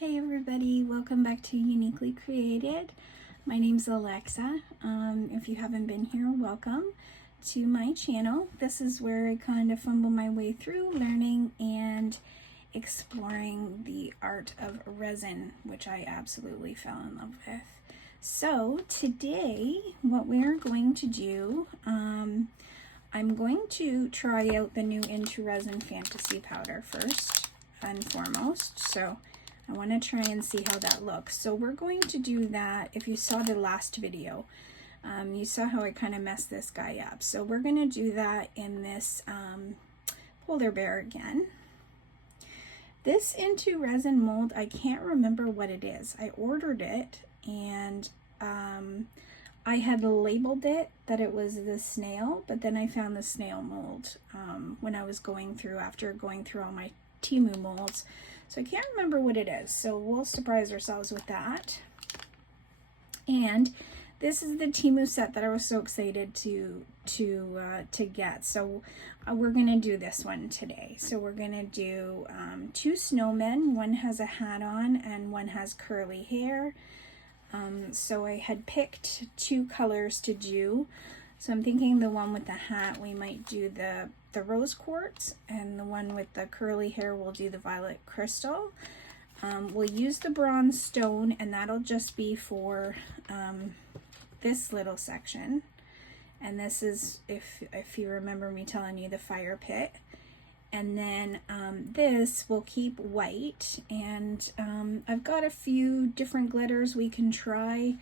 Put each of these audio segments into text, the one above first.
Hey everybody, welcome back to Uniquely Created. My name's Alexa. If you haven't been here, welcome to my channel. This is where I kind of fumble my way through learning and exploring the art of resin, which I absolutely fell in love with. So today, what we're going to do, I'm going to try out the new IntoResin Fantasy Powder first and foremost. So I want to try and see how that looks. So we're going to do that. If you saw the last video, you saw how I kind of messed this guy up. So we're going to do that in this polar bear again. This IntoResin mold, I can't remember what it is. I ordered it and I had labeled it that it was the snail, but then I found the snail mold when I was going through, after going through all my Temu molds. So I can't remember what it is, so we'll surprise ourselves with that. And this is the Temu set that I was so excited to get. So we're gonna do this one today. So we're gonna do two snowmen. One has a hat on and one has curly hair. So I had picked two colors to do. So I'm thinking the one with the hat, we might do the rose quartz, and the one with the curly hair, we'll do the violet crystal. We'll use the bronze stone, and that'll just be for this little section. And this is, if you remember me telling you, the fire pit. And then this will keep white, and I've got a few different glitters we can try.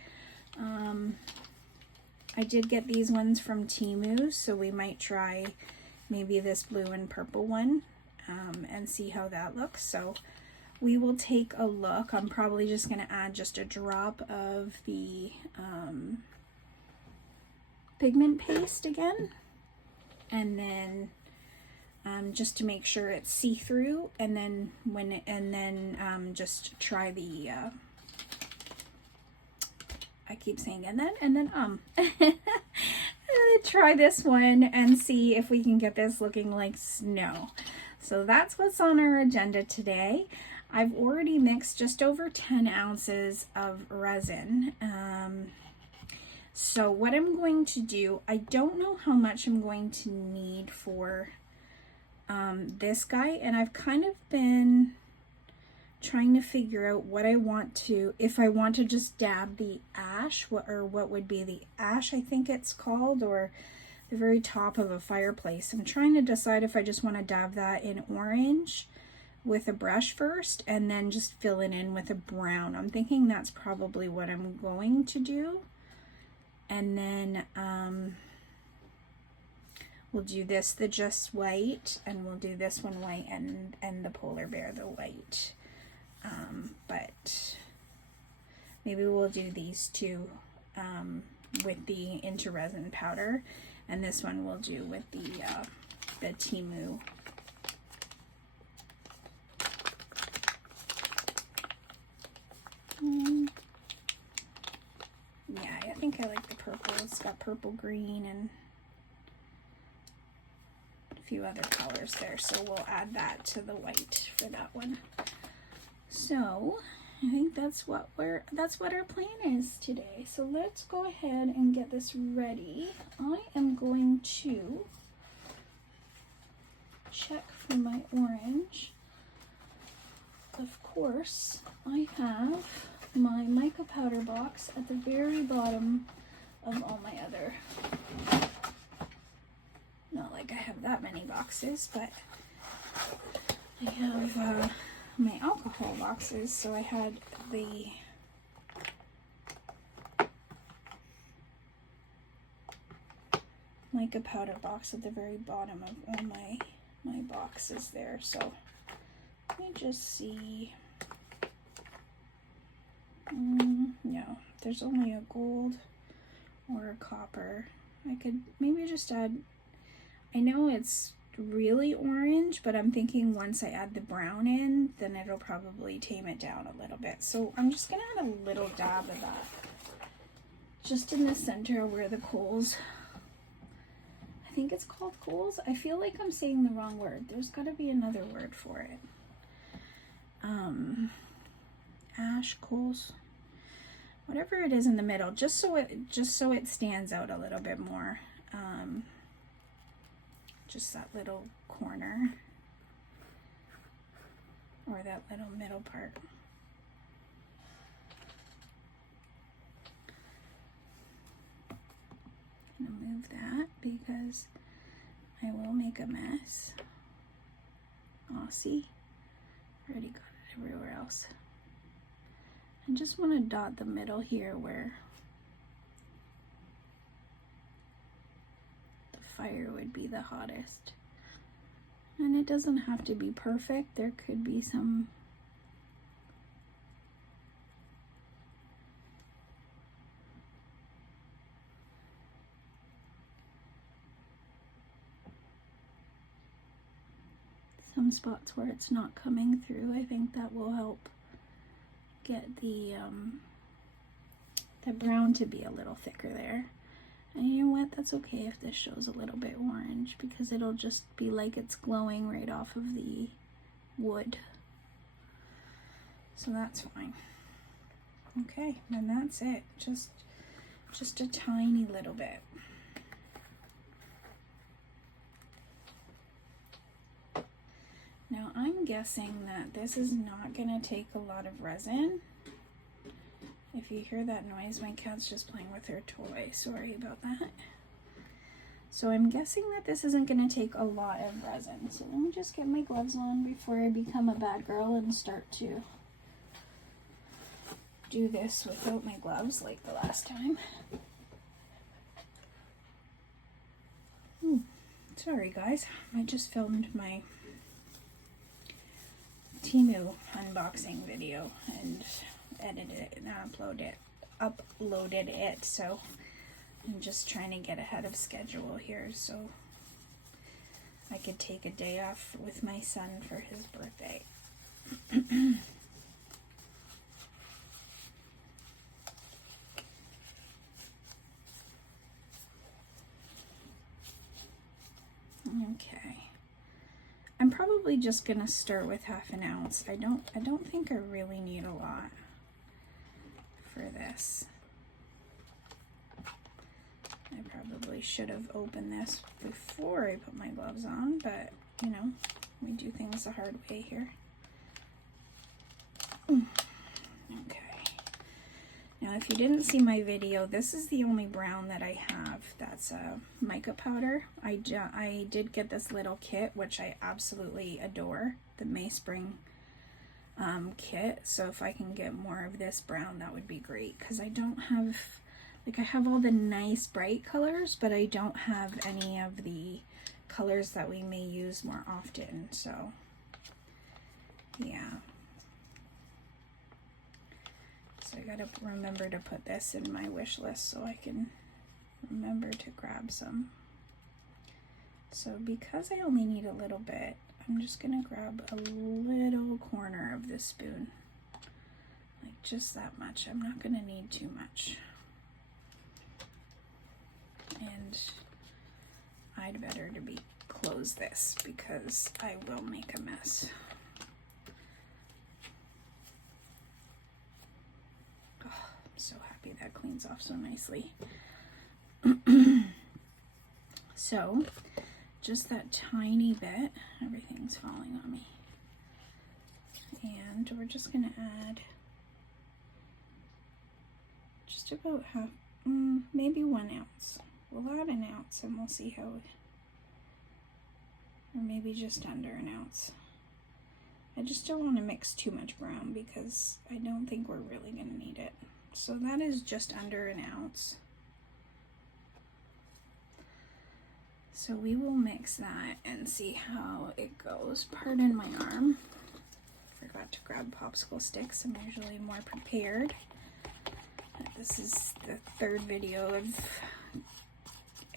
I did get these ones from Temu, so we might try maybe this blue and purple one and see how that looks. So we will take a look. I'm probably just going to add just a drop of the pigment paste again, and then just to make sure it's see-through, and then just try the I keep saying and then try this one and see if we can get this looking like snow. So that's what's on our agenda today. I've already mixed just over 10 ounces of resin. So what I'm going to do, I don't know how much I'm going to need for this guy, and I've kind of been trying to figure out what I want to, if I want to just dab the ash, what would be the ash, I think it's called, or the very top of a fireplace. I'm trying to decide if I just want to dab that in orange with a brush first and then just fill it in with a brown. I'm thinking that's probably what I'm going to do. And then we'll do this, the just white, and we'll do this one white, and the polar bear, the white. But maybe we'll do these two with the IntoResin powder, and this one we'll do with the Temu. Yeah, I think I like the purple. It's got purple, green, and a few other colors there, so we'll add that to the white for that one. So I think that's what our plan is today. So let's go ahead and get this ready. I am going to check for my orange. Of course, I have my mica powder box at the very bottom of all my other, not like I have that many boxes, but I have my alcohol boxes. So I had the mica powder box at the very bottom of all my boxes there. So let me just see. No, there's only a gold or a copper. I could maybe just add, I know it's really orange, but I'm thinking once I add the brown in, then it'll probably tame it down a little bit. So I'm just gonna add a little dab of that just in the center where the coals, I think it's called coals. I feel like I'm saying the wrong word. There's got to be another word for it. ash, coals, whatever it is in the middle, just so it stands out a little bit more. Just that little corner, or that little middle part. I'm gonna move that because I will make a mess. Oh, see? Already got it everywhere else. I just want to dot the middle here where the fire would be the hottest. And it doesn't have to be perfect. There could be some spots where it's not coming through. I think that will help get the brown to be a little thicker there. And you know what, that's okay if this shows a little bit orange, because it'll just be like it's glowing right off of the wood. So that's fine. Okay, and that's it. Just a tiny little bit. Now I'm guessing that this is not going to take a lot of resin. If you hear that noise, my cat's just playing with her toy. Sorry about that. So I'm guessing that this isn't going to take a lot of resin. So let me just get my gloves on before I become a bad girl and start to do this without my gloves like the last time. Sorry guys, I just filmed my Temu unboxing video and edited it and uploaded it, so I'm just trying to get ahead of schedule here so I could take a day off with my son for his birthday. Okay. I'm probably just gonna start with 1/2 ounce. I don't think I really need a lot for this. I probably should have opened this before I put my gloves on, but you know, we do things the hard way here. Okay. Now, if you didn't see my video, this is the only brown that I have that's a mica powder. I did get this little kit, which I absolutely adore, the May Spring kit. So if I can get more of this brown, that would be great, because I don't have, like, I have all the nice bright colors, but I don't have any of the colors that we may use more often. So yeah. So I gotta remember to put this in my wish list so I can remember to grab some. So because I only need a little bit, I'm just gonna grab a little corner of this spoon. Like just that much. I'm not gonna need too much. And I'd better to close this because I will make a mess. So happy that cleans off so nicely. So just that tiny bit, everything's falling on me, and we're just gonna add just about half, maybe 1 ounce. We'll add 1 ounce and we'll see how, or maybe just under 1 ounce. I just don't want to mix too much brown because I don't think we're really gonna need it. So that is just under 1 ounce. So we will mix that and see how it goes. Pardon my arm. Forgot to grab popsicle sticks. I'm usually more prepared. This is the 3rd video I've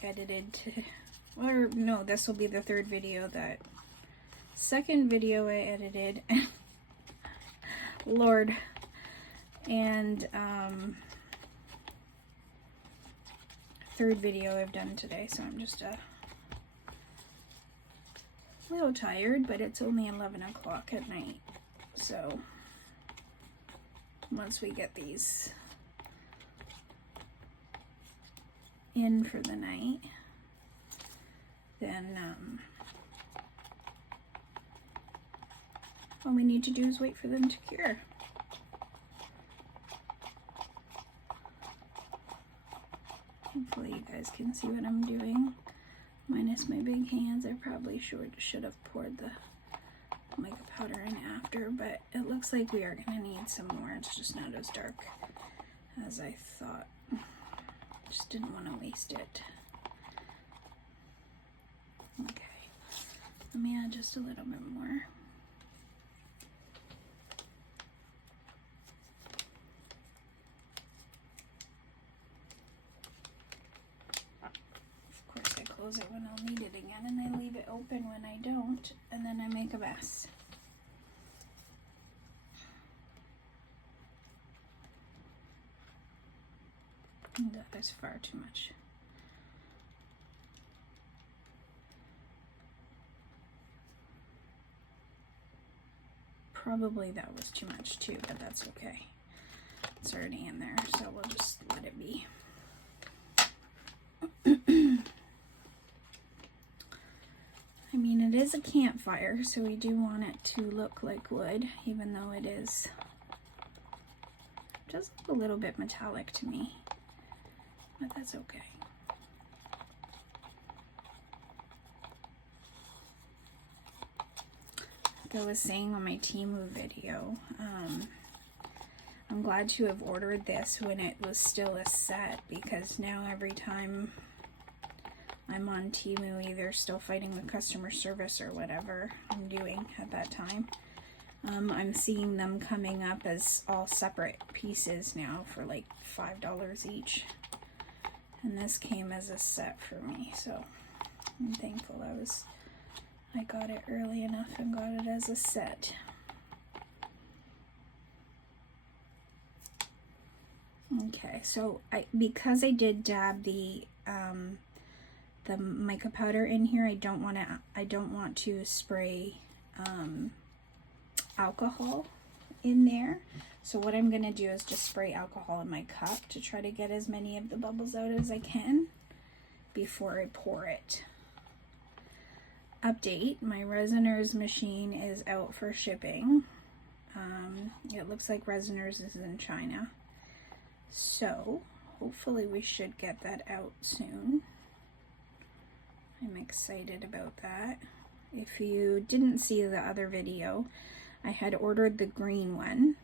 edited to, or no, this will be the 3rd video that, 2nd video I edited. Lord. And 3rd video I've done today, so I'm just a little tired, but it's only 11 o'clock at night, so once we get these in for the night, then all we need to do is wait for them to cure. Hopefully you guys can see what I'm doing. Minus my big hands, I probably should have poured the mica powder in after, but it looks like we are going to need some more. It's just not as dark as I thought. Just didn't want to waste it. Okay, let me add just a little bit more. Close it when I'll need it again, and I leave it open when I don't, and then I make a mess. That is far too much. Probably that was too much too, but that's okay. It's already in there, so we'll just let it be. I mean, it is a campfire, so we do want it to look like wood, even though it is just a little bit metallic to me, but that's okay. Like I was saying on my Temu video, I'm glad to have ordered this when it was still a set, because now every time I'm on Temu, either still fighting with customer service or whatever I'm doing at that time, I'm seeing them coming up as all separate pieces now for like $5 each. And this came as a set for me, so I'm thankful I got it early enough and got it as a set. Okay, so because I did dab the mica powder in here, I don't want to spray alcohol in there. So what I'm going to do is just spray alcohol in my cup to try to get as many of the bubbles out as I can before I pour it. Update, my Resiners machine is out for shipping. It looks like Resiners is in China. So hopefully we should get that out soon. I'm excited about that. If you didn't see the other video, I had ordered the green one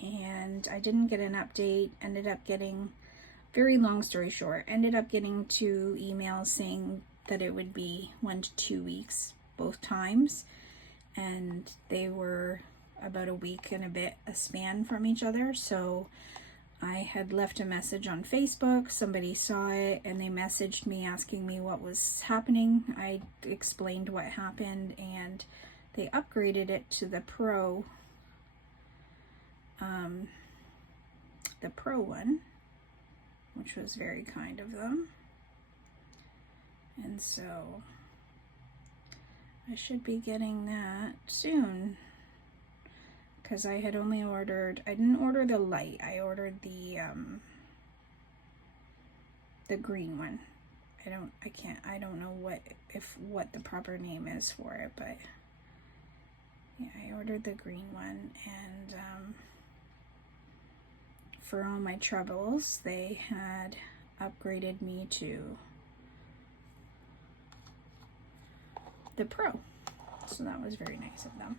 and I didn't get an update. Ended up getting, very long story short, ended up getting 2 emails saying that it would be 1 to 2 weeks both times, and they were about a week and a bit a span from each other. So I had left a message on Facebook, somebody saw it and they messaged me asking me what was happening. I explained what happened and they upgraded it to the Pro one, which was very kind of them. And so I should be getting that soon, because I had only ordered, I didn't order the light, I ordered the green one. I don't know what the proper name is for it, but yeah, I ordered the green one, and for all my troubles, they had upgraded me to the Pro, so that was very nice of them.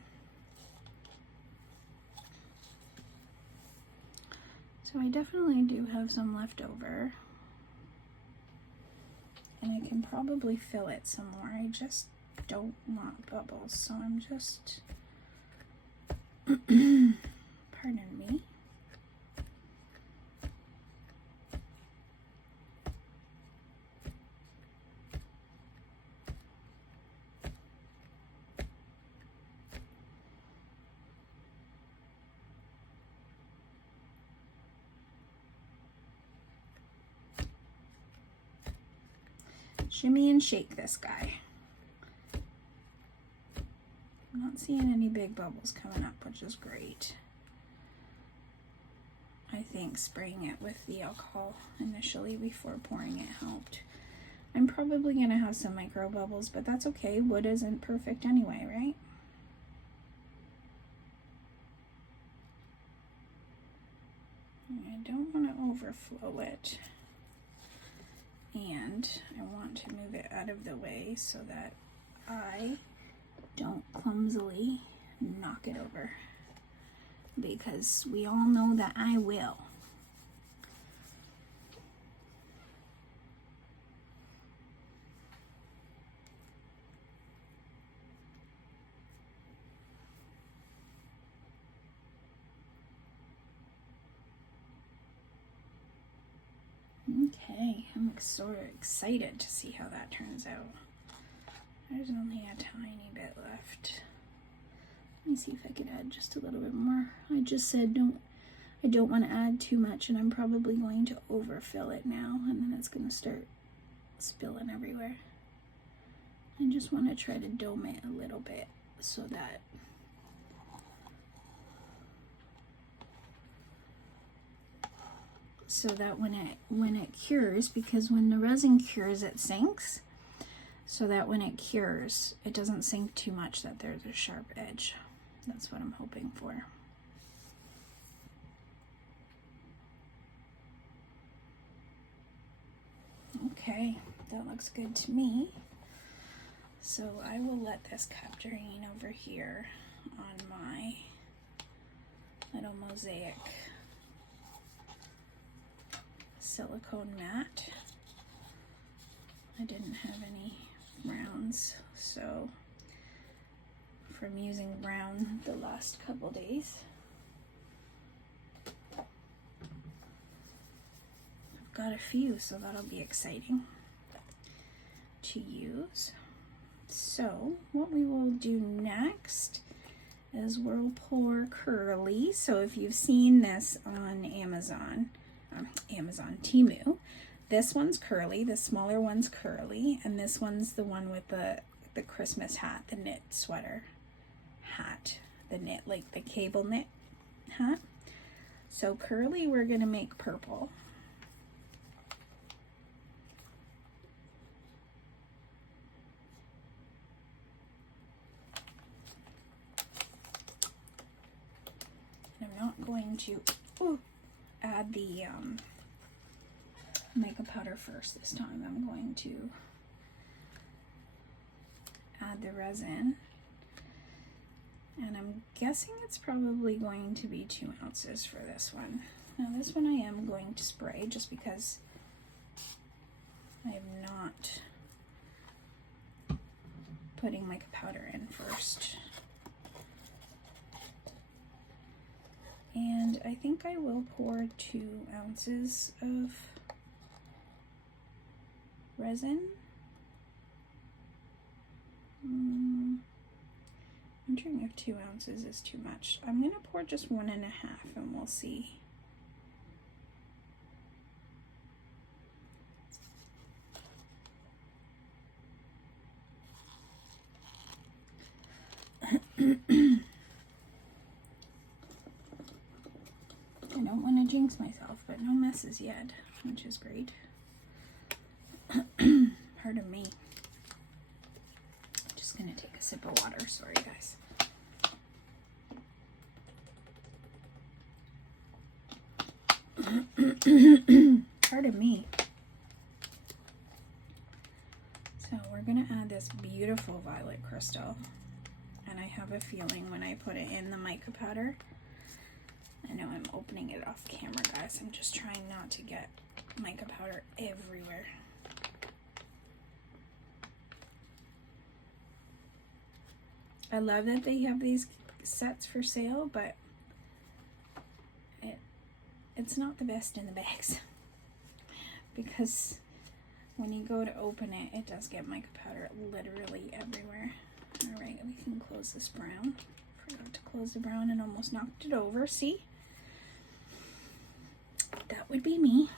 So I definitely do have some left over, and I can probably fill it some more. I just don't want bubbles, so I'm just pardon me. Shimmy and shake this guy. I'm not seeing any big bubbles coming up, which is great. I think spraying it with the alcohol initially before pouring it helped. I'm probably going to have some micro bubbles, but that's okay. Wood isn't perfect anyway, right? I don't want to overflow it. And I want to move it out of the way so that I don't clumsily knock it over. Because we all know that I will. Okay, I'm sort of excited to see how that turns out. There's only a tiny bit left. Let me see if I could add just a little bit more. I just said I don't want to add too much, and I'm probably going to overfill it now, and then it's going to start spilling everywhere. I just want to try to dome it a little bit so that when it cures, because when the resin cures it sinks, so that when it cures it doesn't sink too much that there's a sharp edge. That's what I'm hoping for. Okay, that looks good to me. So I will let this cup drain over here on my little mosaic silicone mat. I didn't have any browns, so from using brown the last couple days, I've got a few, so that'll be exciting to use. So what we will do next is we'll pour curly. So if you've seen this on Temu, this one's curly, the smaller one's curly, and this one's the one with the Christmas hat, the knit sweater hat, the knit, like the cable knit hat. So curly we're gonna make purple. And I'm not going to add the makeup powder first this time. I'm going to add the resin, and I'm guessing it's probably going to be 2 ounces for this one. Now this one I am going to spray just because I am not putting makeup powder in first. And I think I will pour 2 ounces of resin. I'm wondering if 2 ounces is too much. I'm gonna pour just 1.5 and we'll see. I don't want to jinx myself, but no messes yet, which is great. Pardon me. Just gonna take a sip of water. Sorry, guys. Pardon me. So we're gonna add this beautiful violet crystal, and I have a feeling when I put it in the mica powder, I know I'm opening it off camera, guys. I'm just trying not to get mica powder everywhere. I love that they have these sets for sale, but it's not the best in the bags because when you go to open it, it does get mica powder literally everywhere. All right, we can close this brown. Forgot to close the brown and almost knocked it over. See? That would be me.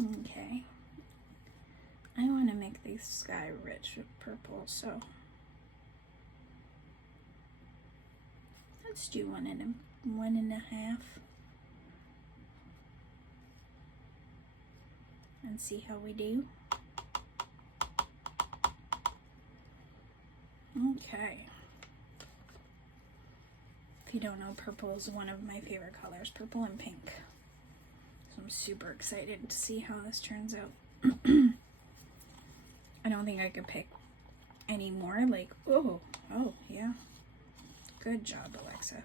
Okay. I want to make the sky rich with purple, so let's do 1.5. and see how we do. Okay. If you don't know, purple is one of my favorite colors, purple and pink. So I'm super excited to see how this turns out. I don't think I could pick any more. Like, oh yeah. Good job, Alexa.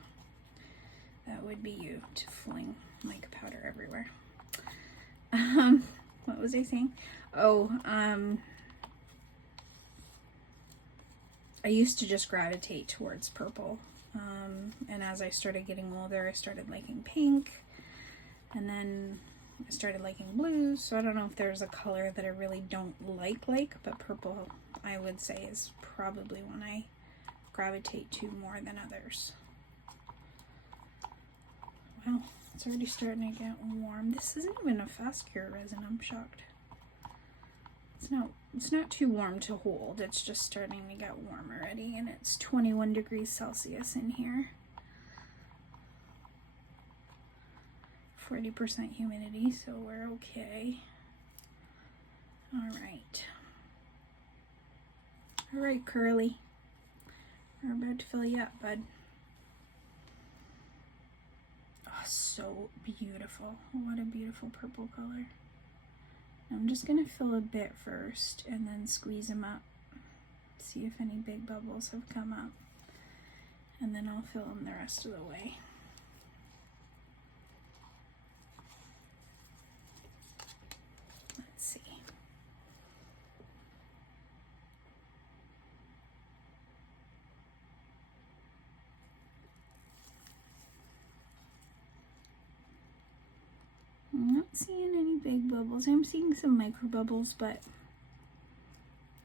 That would be you to fling like powder everywhere. What was I saying? Oh, I used to just gravitate towards purple. And as I started getting older, I started liking pink. And then I started liking blues. So I don't know if there's a color that I really don't like, but purple, I would say, is probably one I gravitate to more than others. Wow, it's already starting to get warm. This isn't even a fast cure resin. I'm shocked. It's not too warm to hold. It's just starting to get warm already, and it's 21 degrees Celsius in here. 40% humidity, so we're okay. All right, Curly. We're about to fill you up, bud. Oh, so beautiful. What a beautiful purple color. I'm just gonna fill a bit first and then squeeze them up. See if any big bubbles have come up. And then I'll fill them the rest of the way. Let's see. I'm not seeing any big bubbles. I'm seeing some micro bubbles, but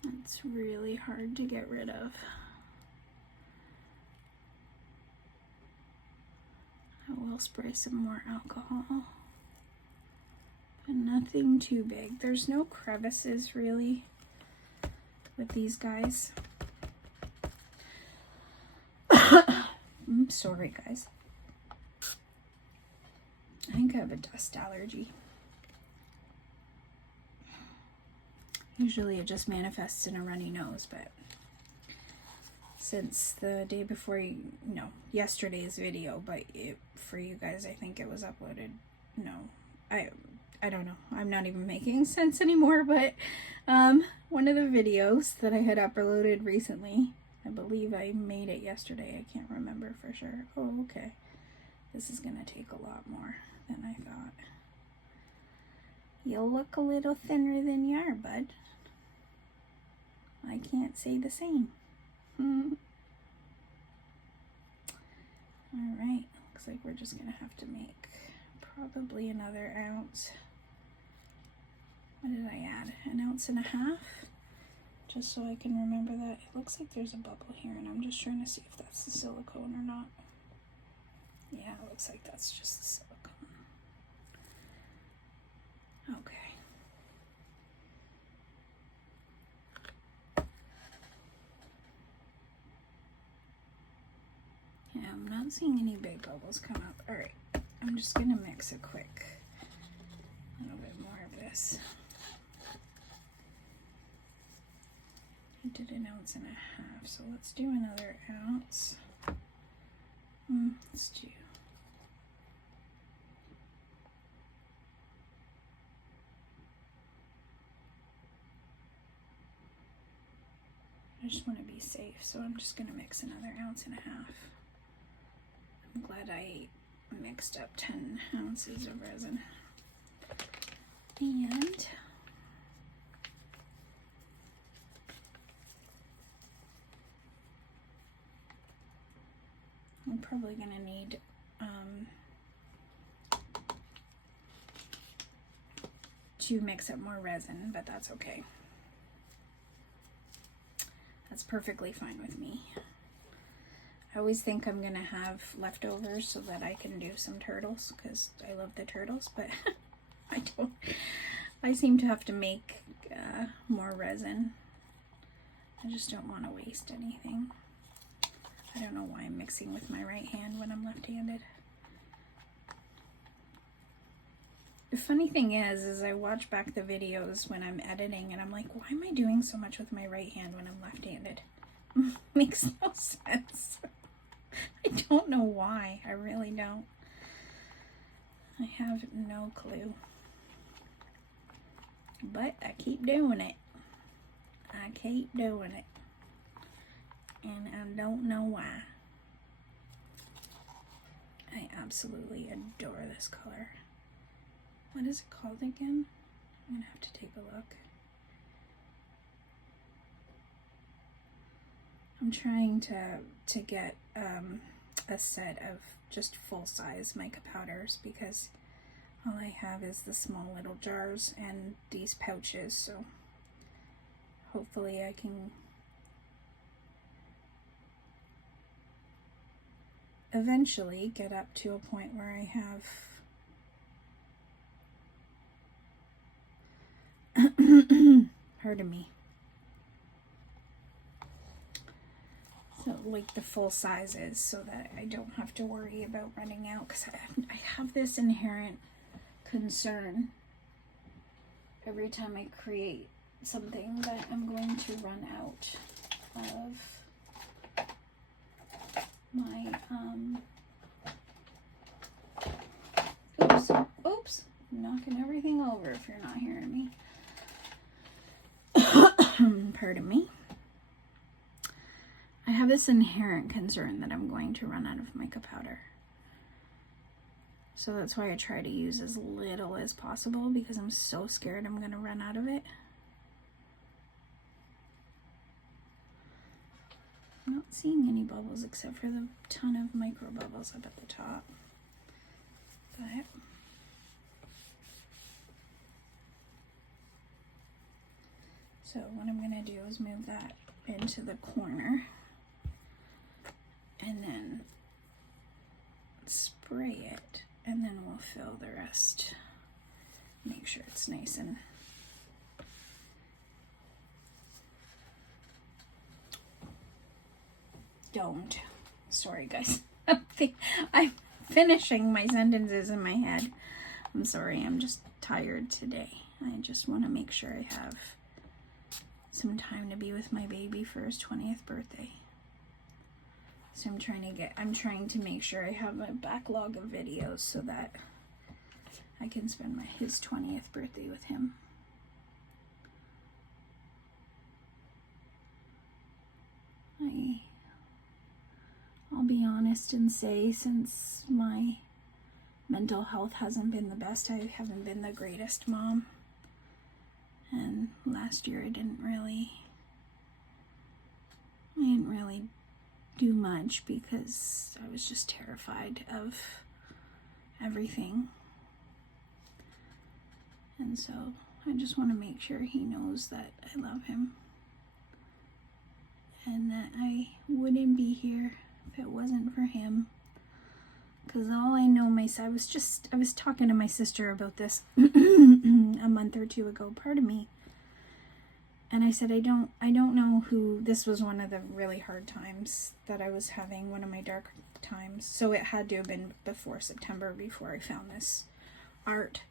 it's really hard to get rid of. I will spray some more alcohol, but nothing too big. There's no crevices really with these guys. I'm sorry, guys. I think I have a dust allergy. Usually it just manifests in a runny nose, but since the day before, yesterday's video, but for you guys, I think it was uploaded. No, I don't know. I'm not even making sense anymore, but one of the videos that I had uploaded recently, I believe I made it yesterday. I can't remember for sure. Oh, okay. This is gonna take a lot more than I thought. You'll look a little thinner than you are, bud. I can't say the same. Alright, looks like we're just gonna have to make probably another ounce. What did I add? 1.5 ounces? Just so I can remember that. It looks like there's a bubble here, and I'm just trying to see if that's the silicone or not. Yeah, it looks like that's just the silicone. Okay. Yeah, I'm not seeing any big bubbles come up. All right, I'm just gonna mix a little bit more of this. I did 1.5 ounces, so let's do another ounce. Let's do. I just want to be safe, so I'm just going to mix another 1.5 ounces. I'm glad I mixed up 10 ounces of resin. And I'm probably going to need to mix up more resin, but that's okay. That's perfectly fine with me. I always think I'm gonna have leftovers so that I can do some turtles, because I love the turtles, but I don't. I seem to have to make more resin. I just don't want to waste anything. I don't know why I'm mixing with my right hand when I'm left-handed. The funny thing is I watch back the videos when I'm editing and I'm like, why am I doing so much with my right hand when I'm left-handed? Makes no sense. I don't know why. I really don't. I have no clue. But I keep doing it. I keep doing it. And I don't know why. I absolutely adore this color. What is it called again? I'm gonna have to take a look. I'm trying to get a set of just full-size mica powders because all I have is the small little jars and these pouches, so hopefully I can eventually get up to a point where I have pardon me. So like the full sizes so that I don't have to worry about running out, because I have this inherent concern every time I create something that I'm going to run out of my oops, I'm knocking everything over if you're not hearing me. Pardon me. I have this inherent concern that I'm going to run out of mica powder. So that's why I try to use as little as possible, because I'm so scared I'm going to run out of it. I'm not seeing any bubbles except for the ton of micro bubbles up at the top. But so what I'm going to do is move that into the corner and then spray it, and then we'll fill the rest. Make sure it's nice and don't. Sorry guys. I'm finishing my sentences in my head. I'm sorry, I'm just tired today. I just want to make sure I have some time to be with my baby for his 20th birthday. So I'm trying to make sure I have a backlog of videos so that I can spend his 20th birthday with him. I'll be honest and say, since my mental health hasn't been the best, I haven't been the greatest mom. And last year I didn't really do much because I was just terrified of everything. And so I just want to make sure he knows that I love him and that I wouldn't be here if it wasn't for him. Because all I know I was talking to my sister about this a month or two ago, pardon me. And I said, I don't know who, this was one of the really hard times that I was having, one of my dark times. So it had to have been before September, before I found this art.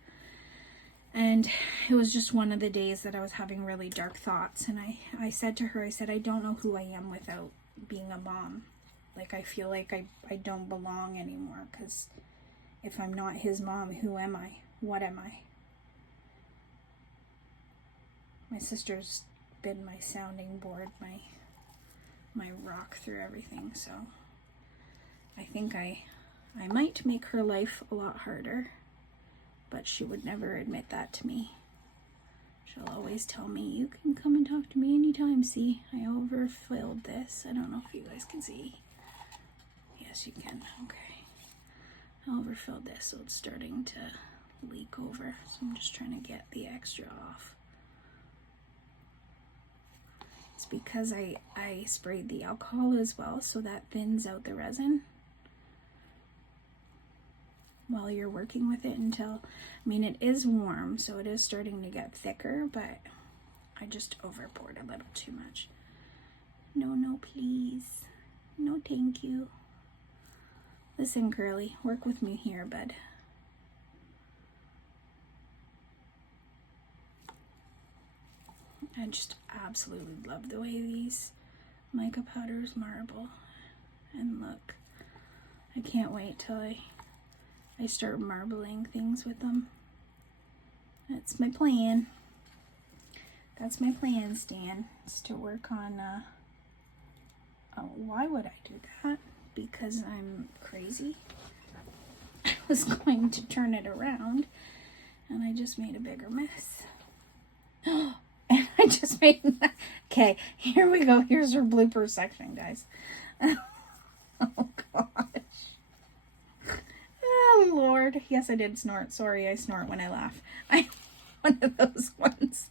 And it was just one of the days that I was having really dark thoughts. And I said to her, I don't know who I am without being a mom. Like, I feel like I don't belong anymore, because if I'm not his mom, who am I? What am I? My sister's been my sounding board, my rock through everything, so I think I might make her life a lot harder, but she would never admit that to me. She'll always tell me, you can come and talk to me anytime. See, I overfilled this. I don't know if you guys can see. Yes, you can. Okay. I overfilled this, so it's starting to leak over, so I'm just trying to get the extra off. It's because I sprayed the alcohol as well, so that thins out the resin while you're working with it until, it is warm, so it is starting to get thicker, but I just overpoured a little too much. No, please. No, thank you. Listen, girly, work with me here, bud. I just absolutely love the way these mica powders marble. And look, I can't wait till I start marbling things with them. That's my plan. That's my plan, Stan, is to work on, oh, why would I do that? Because I'm crazy. I was going to turn it around, and I just made a bigger mess. And I just made, okay, here we go. Here's our blooper section, guys. Oh, gosh. Oh, Lord. Yes, I did snort. Sorry, I snort when I laugh. I'm one of those ones.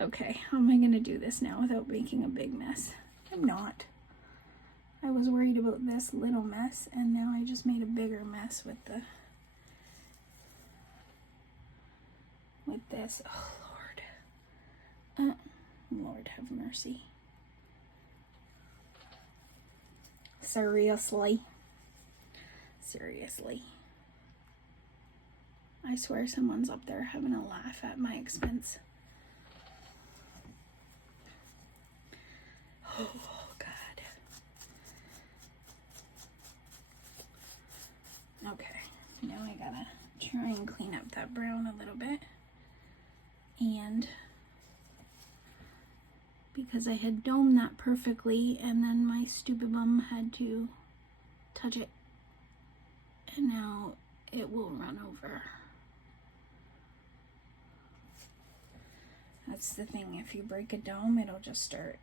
Okay, how am I going to do this now without making a big mess? I'm not. I was worried about this little mess, and now I just made a bigger mess with this. Oh, Lord. Lord have mercy. Seriously. Seriously. I swear someone's up there having a laugh at my expense. Oh, God. Okay, now I gotta try and clean up that brown a little bit. And because I had domed that perfectly, and then my stupid bum had to touch it. And now it will run over. That's the thing, if you break a dome, it'll just start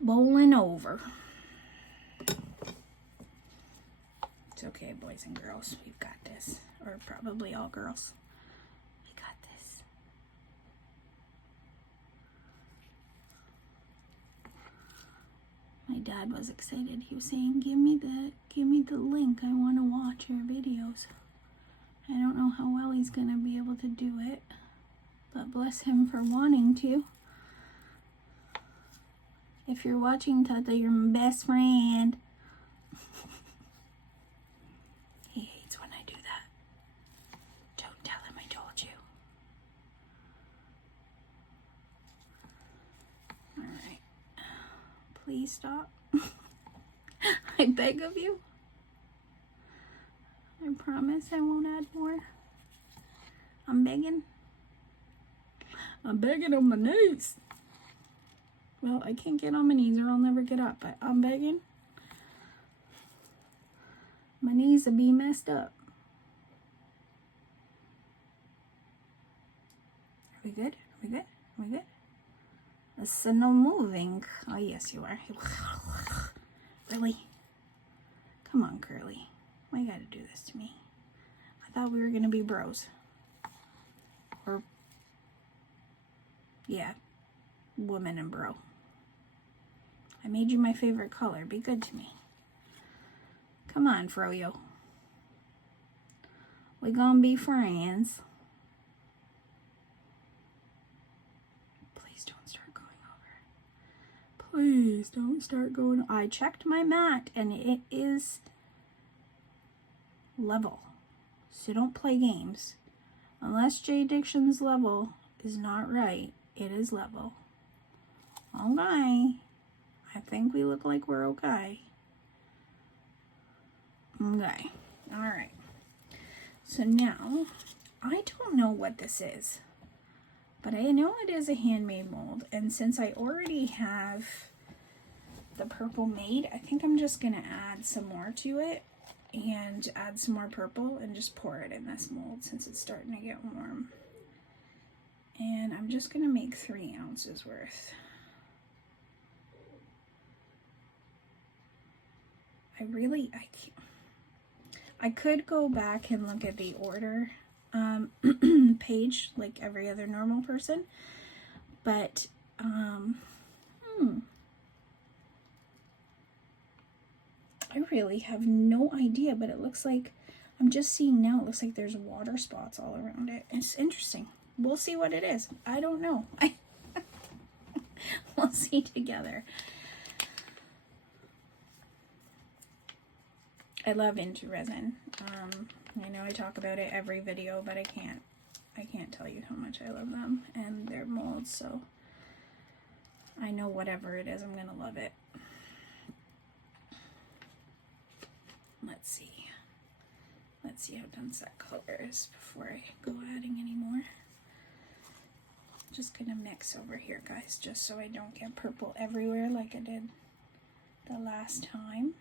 bowling over. It's okay, boys and girls, we've got this. Or probably all girls. We got this. My dad was excited. He was saying, give me the link. I want to watch your videos. I don't know how well he's going to be able to do it, but bless him for wanting to. If you're watching, Tata, you're my best friend. He hates when I do that. Don't tell him I told you. Alright. Please stop. I beg of you. I promise I won't add more. I'm begging. I'm begging on my knees. Well, I can't get on my knees or I'll never get up, but I'm begging. My knees will be messed up. Are we good? Are we good? Are we good? It's no moving. Oh, yes, you are. Really? Come on, Curly. Why you gotta do this to me? I thought we were gonna be bros. Or, yeah, woman and bro. I made you my favorite color. Be good to me. Come on, Froyo. We gonna be friends. Please don't start going over. Please don't start going. I checked my mat and it is level. So don't play games. Unless J Diction's level is not right, it is level. Okay. I think we look like we're okay. Okay. Alright. So now, I don't know what this is, but I know it is a handmade mold, and since I already have the purple made, I think I'm just going to add some more to it and add some more purple and just pour it in this mold since it's starting to get warm. And I'm just going to make 3 ounces worth. I could go back and look at the order page like every other normal person, but I really have no idea, but it looks like, I'm just seeing now, it looks like there's water spots all around it. It's interesting. We'll see what it is. I don't know. We'll see together. I love IntoResin. I know I talk about it every video, but I I can't tell you how much I love them and their molds, so I know whatever it is, I'm gonna love it. Let's see how dense that color is before I go adding any more. Just gonna mix over here, guys, just so I don't get purple everywhere like I did the last time.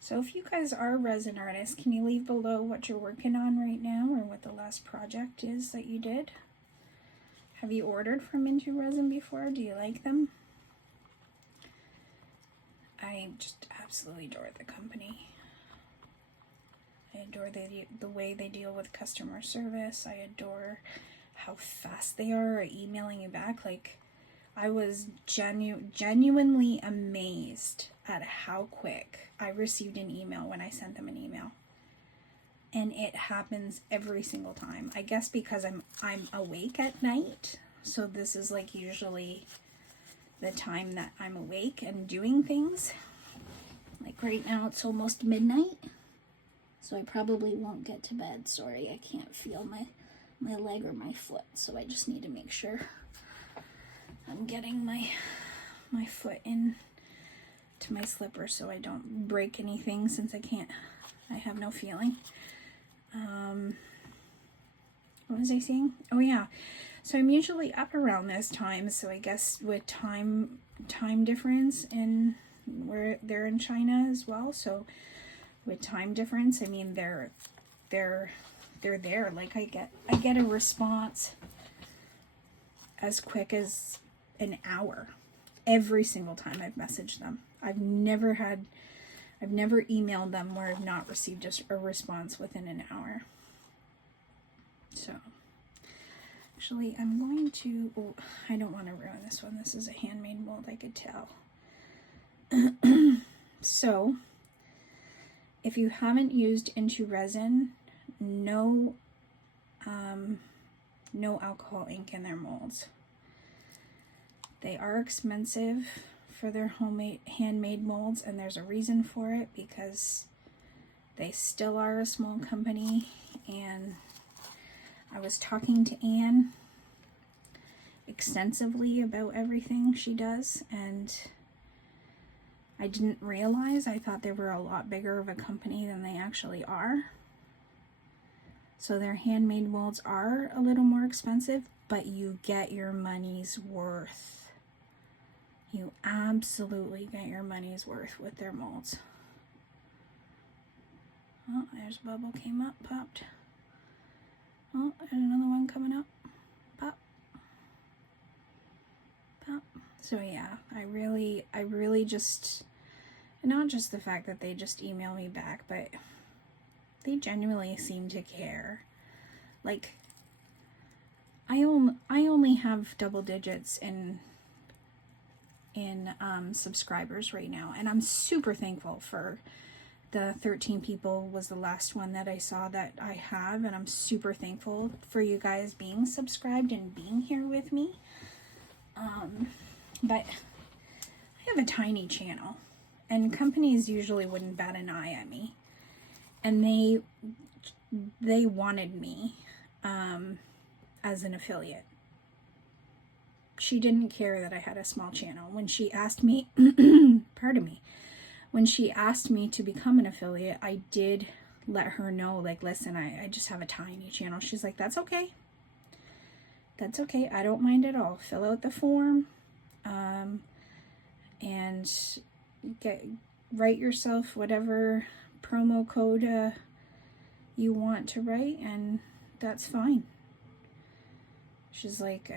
So if you guys are resin artists, can you leave below what you're working on right now or what the last project is that you did? Have you ordered from IntoResin before? Do you like them? I just absolutely adore the company. I adore the way they deal with customer service. I adore how fast they are at emailing you back. Like, I was genuinely amazed at how quick I received an email when I sent them an email. And it happens every single time. I guess because I'm awake at night. So this is like usually the time that I'm awake and doing things. Like right now it's almost midnight. So I probably won't get to bed. Sorry, I can't feel my leg or my foot. So I just need to make sure I'm getting my foot in to my slipper so I don't break anything, since I have no feeling. What was I saying? Oh yeah, so I'm usually up around this time, so I guess with time difference in where they're in China as well, so with time difference, I mean they're there. Like I get a response as quick as an hour every single time I've messaged them. I've never emailed them where I've not received just a response within an hour. So actually I'm going to, oh, I don't want to ruin this one. This is a handmade mold, I could tell. So if you haven't used IntoResin, no alcohol ink in their molds. They are expensive for their handmade molds, and there's a reason for it, because they still are a small company. And I was talking to Anne extensively about everything she does, and I didn't realize, I thought they were a lot bigger of a company than they actually are. So their handmade molds are a little more expensive, but you get your money's worth. You absolutely get your money's worth with their molds. Oh, there's a bubble came up, popped. Oh, there's another one coming up. Pop. Pop. So yeah, I really just, not just the fact that they just email me back, but they genuinely seem to care. Like, I only have double digits in subscribers right now, and I'm super thankful for the 13 people was the last one that I saw that I have, and I'm super thankful for you guys being subscribed and being here with me. But I have a tiny channel, and companies usually wouldn't bat an eye at me, and they wanted me as an affiliate. She didn't care that I had a small channel. When she asked me, pardon me, when she asked me to become an affiliate, I did let her know, like, listen, I just have a tiny channel. She's like, that's okay. That's okay. I don't mind at all. Fill out the form, and write yourself whatever promo code you want to write, and that's fine. She's like,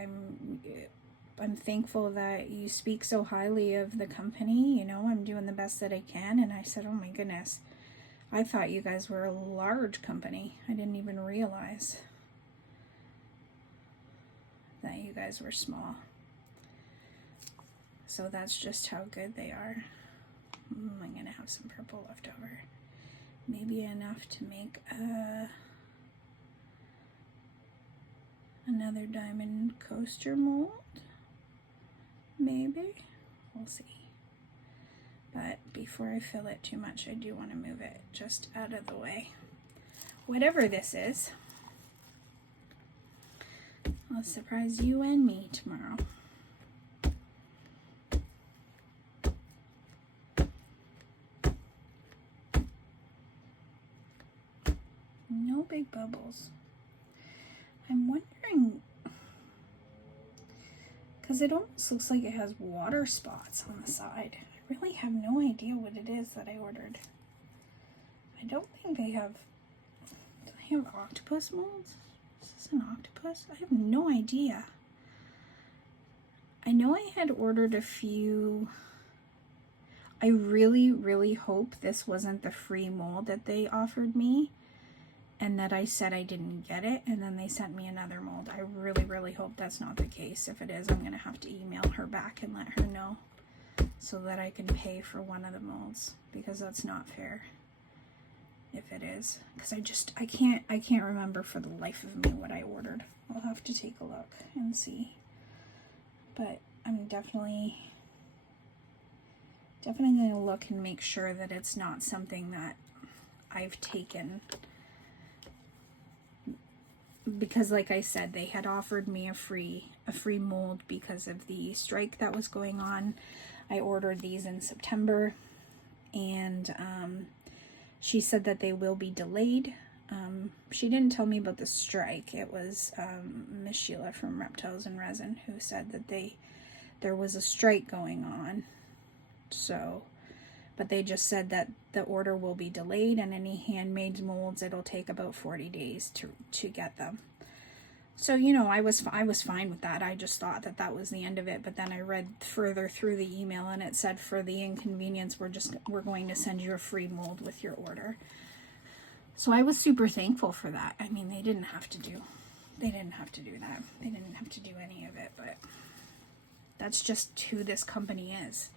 I'm thankful that you speak so highly of the company. You know, I'm doing the best that I can. And I said, oh my goodness, I thought you guys were a large company. I didn't even realize that you guys were small. So that's just how good they are. I'm gonna have some purple left over. Maybe enough to make another diamond coaster mold. Maybe. We'll see. But before I fill it too much, I do want to move it just out of the way. Whatever this is, I'll surprise you and me tomorrow. No big bubbles. I'm wondering, because it almost looks like it has water spots on the side. I really have no idea what it is that I ordered. I don't think they have, do they have octopus molds? Is this an octopus? I have no idea. I know I had ordered a few. I really, really hope this wasn't the free mold that they offered me and that I said I didn't get it and then they sent me another mold. I really, really hope that's not the case. If it is, I'm going to have to email her back and let her know so that I can pay for one of the molds, because that's not fair if it is. Because I can't remember for the life of me what I ordered. I'll have to take a look and see. But I'm definitely going to look and make sure that it's not something that I've taken, because like I said, they had offered me a free mold because of the strike that was going on. I ordered these in September, and she said that they will be delayed. She didn't tell me about the strike. It was Miss Sheila from Reptiles and Resin who said that there was a strike going on. So, but they just said that the order will be delayed, and any handmade molds, it'll take about 40 days to get them. So, you know, I was fine with that. I just thought that was the end of it. But then I read further through the email, and it said, for the inconvenience, we're going to send you a free mold with your order. So I was super thankful for that. I mean, they didn't have to do that. They didn't have to do any of it, but that's just who this company is.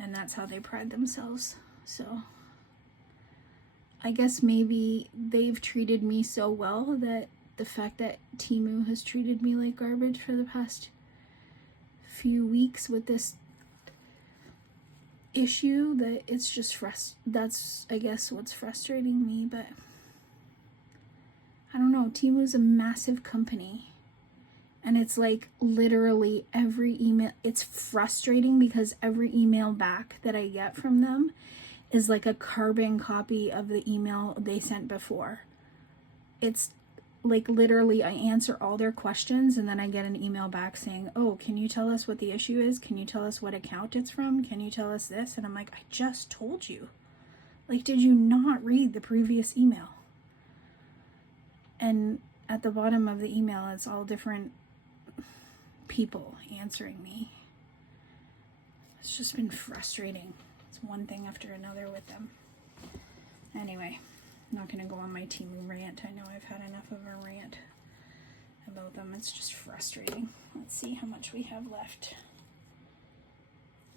And that's how they pride themselves. So I guess maybe they've treated me so well that the fact that Temu has treated me like garbage for the past few weeks with this issue, that it's just that's, I guess, what's frustrating me. But I don't know, Temu's a massive company. And it's like literally every email, it's frustrating because every email back that I get from them is like a carbon copy of the email they sent before. It's like literally I answer all their questions and then I get an email back saying, oh, can you tell us what the issue is? Can you tell us what account it's from? Can you tell us this? And I'm like, I just told you. Like, did you not read the previous email? And at the bottom of the email, it's all different people answering me. It's just been frustrating. It's one thing after another with them. Anyway, I'm not going to go on my Temu rant. I know I've had enough of a rant about them. It's just frustrating. Let's see how much we have left.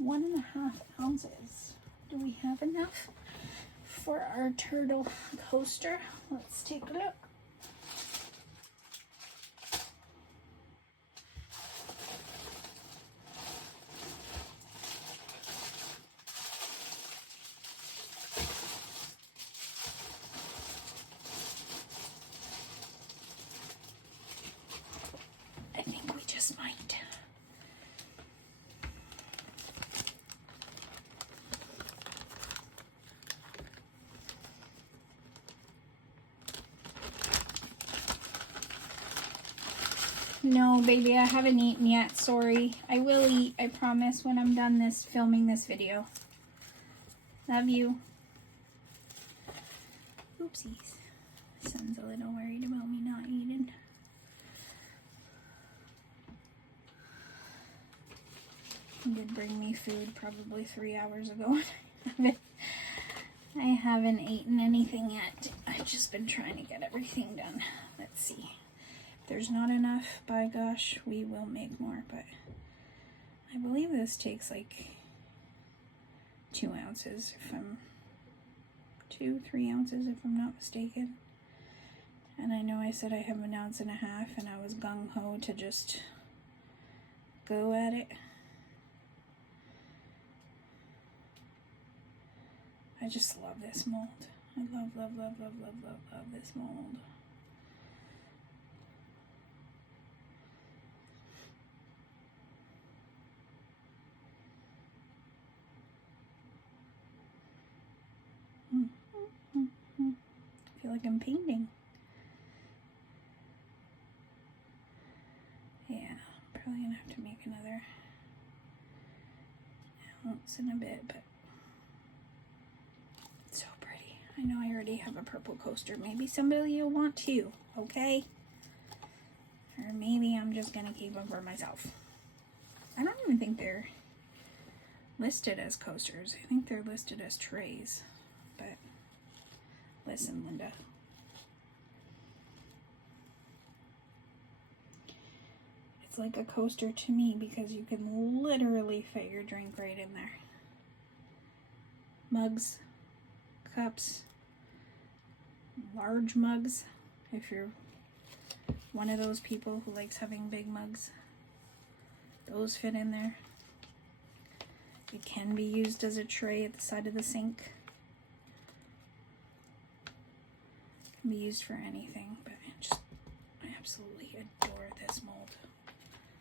1.5 ounces. Do we have enough for our turtle coaster? Let's take a look. Might. No, baby, I haven't eaten yet. Sorry. I will eat, I promise, when I'm done filming this video. Love you. Oopsies. Son's a little worried about me not eating. He did bring me food probably 3 hours ago. I haven't eaten anything yet. I've just been trying to get everything done. Let's see. If there's not enough, by gosh, we will make more. But I believe this takes like 2 ounces, if I'm 3 ounces, if I'm not mistaken. And I know I said I have 1.5 ounces, and I was gung-ho to just go at it. I just love this mold. I love, love, love, love, love, love, love this mold. feel like I'm painting. Yeah, probably gonna have to make another ounce in a bit, but it's so pretty. I know I already have a purple coaster. Maybe somebody will want to, okay? Or maybe I'm just gonna keep them for myself. I don't even think they're listed as coasters. I think they're listed as trays. But listen, Linda. It's like a coaster to me because you can literally fit your drink right in there. Mugs, cups, large mugs, if you're one of those people who likes having big mugs. Those fit in there. It can be used as a tray at the side of the sink. It can be used for anything, but I absolutely adore this mold.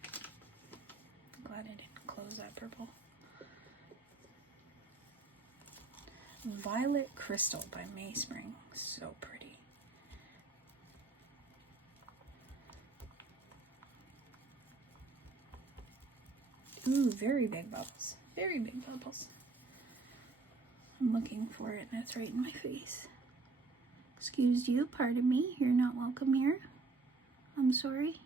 I'm glad I didn't close that purple. Violet Crystal by Mayspring. So pretty. Ooh, very big bubbles. Very big bubbles. I'm looking for it and it's right in my face. Excuse you, pardon me. You're not welcome here. I'm sorry.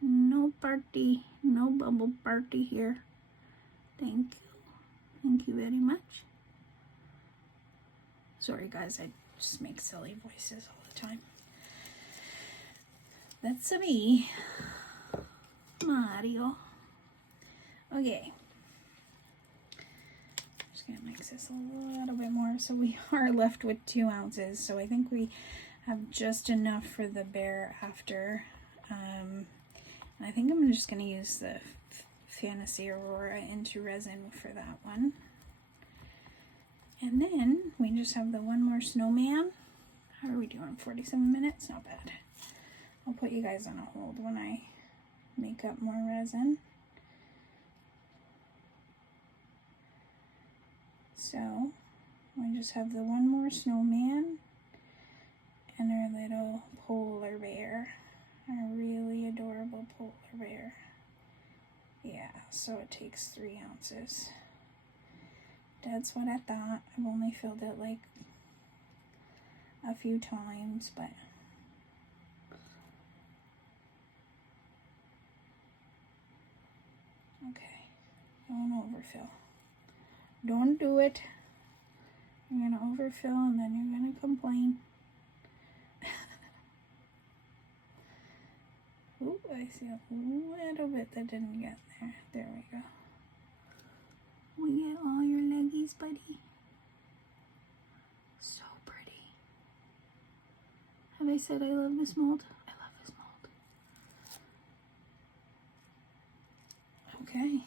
No party. No bubble party here. Thank you. Thank you very much. Sorry guys, I just make silly voices all the time. That's me, Mario. Okay. Just gonna mix this a little bit more. So we are left with 2 ounces. So I think we have just enough for the bear after. And I think I'm just gonna use the Fantasy Aurora IntoResin for that one. And then we just have the one more snowman. How are we doing? 47 minutes? Not bad. I'll put you guys on a hold when I make up more resin. So we just have the one more snowman and our little polar bear, our really adorable polar bear. Yeah, so it takes 3 ounces. That's what I thought. I've only filled it like a few times, but okay, don't overfill. Don't do it. You're gonna overfill and then you're gonna complain. Ooh, I see a little bit that didn't get there. There we go. We get all your leggies, buddy. So pretty. Have I said I love this mold? I love this mold. Okay.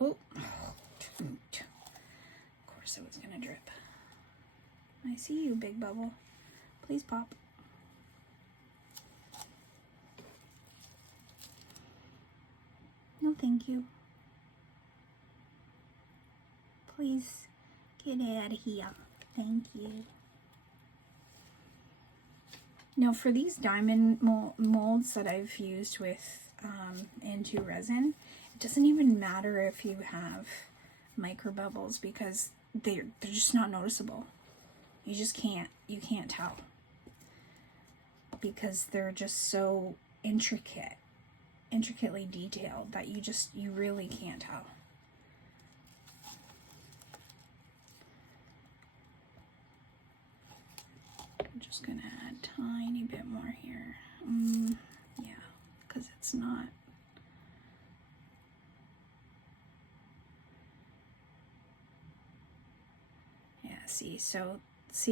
Oh, of course it was gonna drip. I see you, big bubble. Please pop. No, thank you. Please get out of here. Thank you. Now for these diamond molds that I've used with IntoResin, it doesn't even matter if you have micro bubbles because they're just not noticeable. You just can't tell because they're just so intricately detailed that you really can't tell. I'm just gonna add a tiny bit more here. Yeah, because it's not. Yeah, see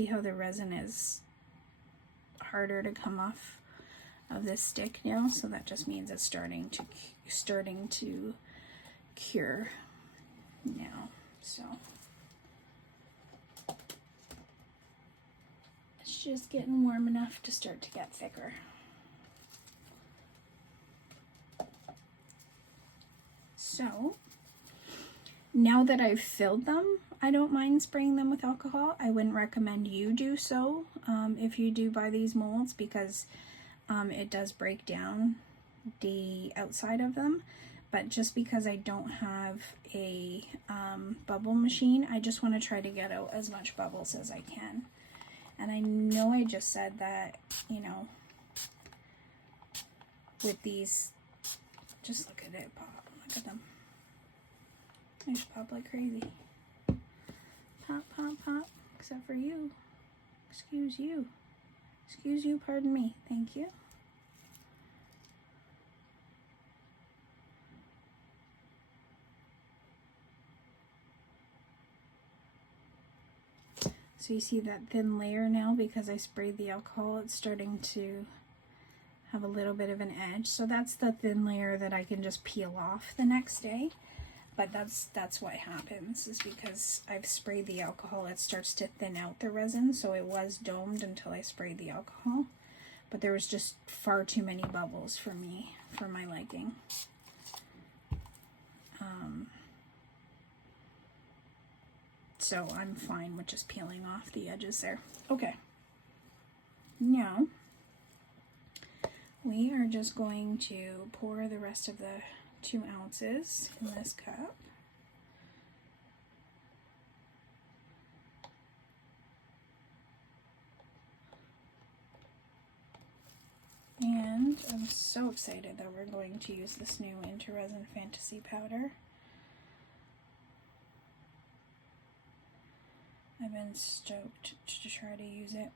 how the resin is harder to come off of this stick now, so that just means it's starting to cure now. So it's just getting warm enough to start to get thicker. So So now that I've filled them, I don't mind spraying them with alcohol. I wouldn't recommend you do so if you do buy these molds, because it does break down the outside of them. But just because I don't have a bubble machine, I just want to try to get out as much bubbles as I can. And I know I just said that, you know, with these, just look at it pop. Look at them. They just pop like crazy. Pop, pop, pop. Except for you. Excuse you. Excuse you, pardon me. Thank you. So you see that thin layer now, because I sprayed the alcohol, it's starting to have a little bit of an edge. So that's the thin layer that I can just peel off the next day. But that's what happens, is because I've sprayed the alcohol, it starts to thin out the resin. So it was domed until I sprayed the alcohol, but there was just far too many bubbles for me, for my liking. So I'm fine with just peeling off the edges there. Okay, now we are just going to pour the rest of the 2 ounces in this cup. And I'm so excited that we're going to use this new IntoResin Fantasy powder. I've been stoked to try to use it.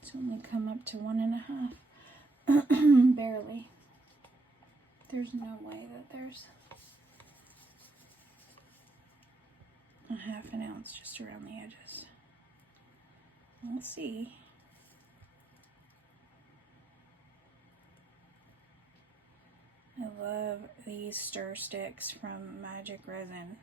It's only come up to 1.5. Barely. There's no way that there's a 1/2 ounce just around the edges. We'll see. I love these stir sticks from Magic Resin.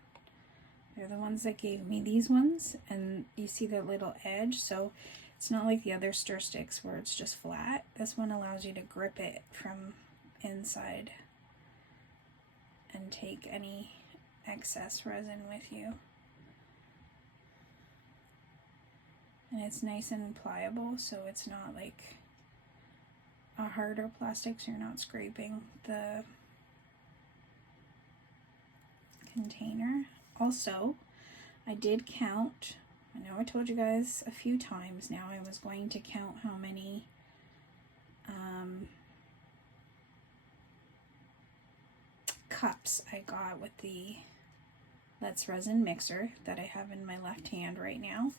They're the ones that gave me these ones, and you see that little edge, so it's not like the other stir sticks where it's just flat. This one allows you to grip it from inside and take any excess resin with you. And it's nice and pliable, so it's not like a harder plastic, so you're not scraping the container. Also, I did count, I know I told you guys a few times now, I was going to count how many cups I got with the Let's Resin mixer that I have in my left hand right now.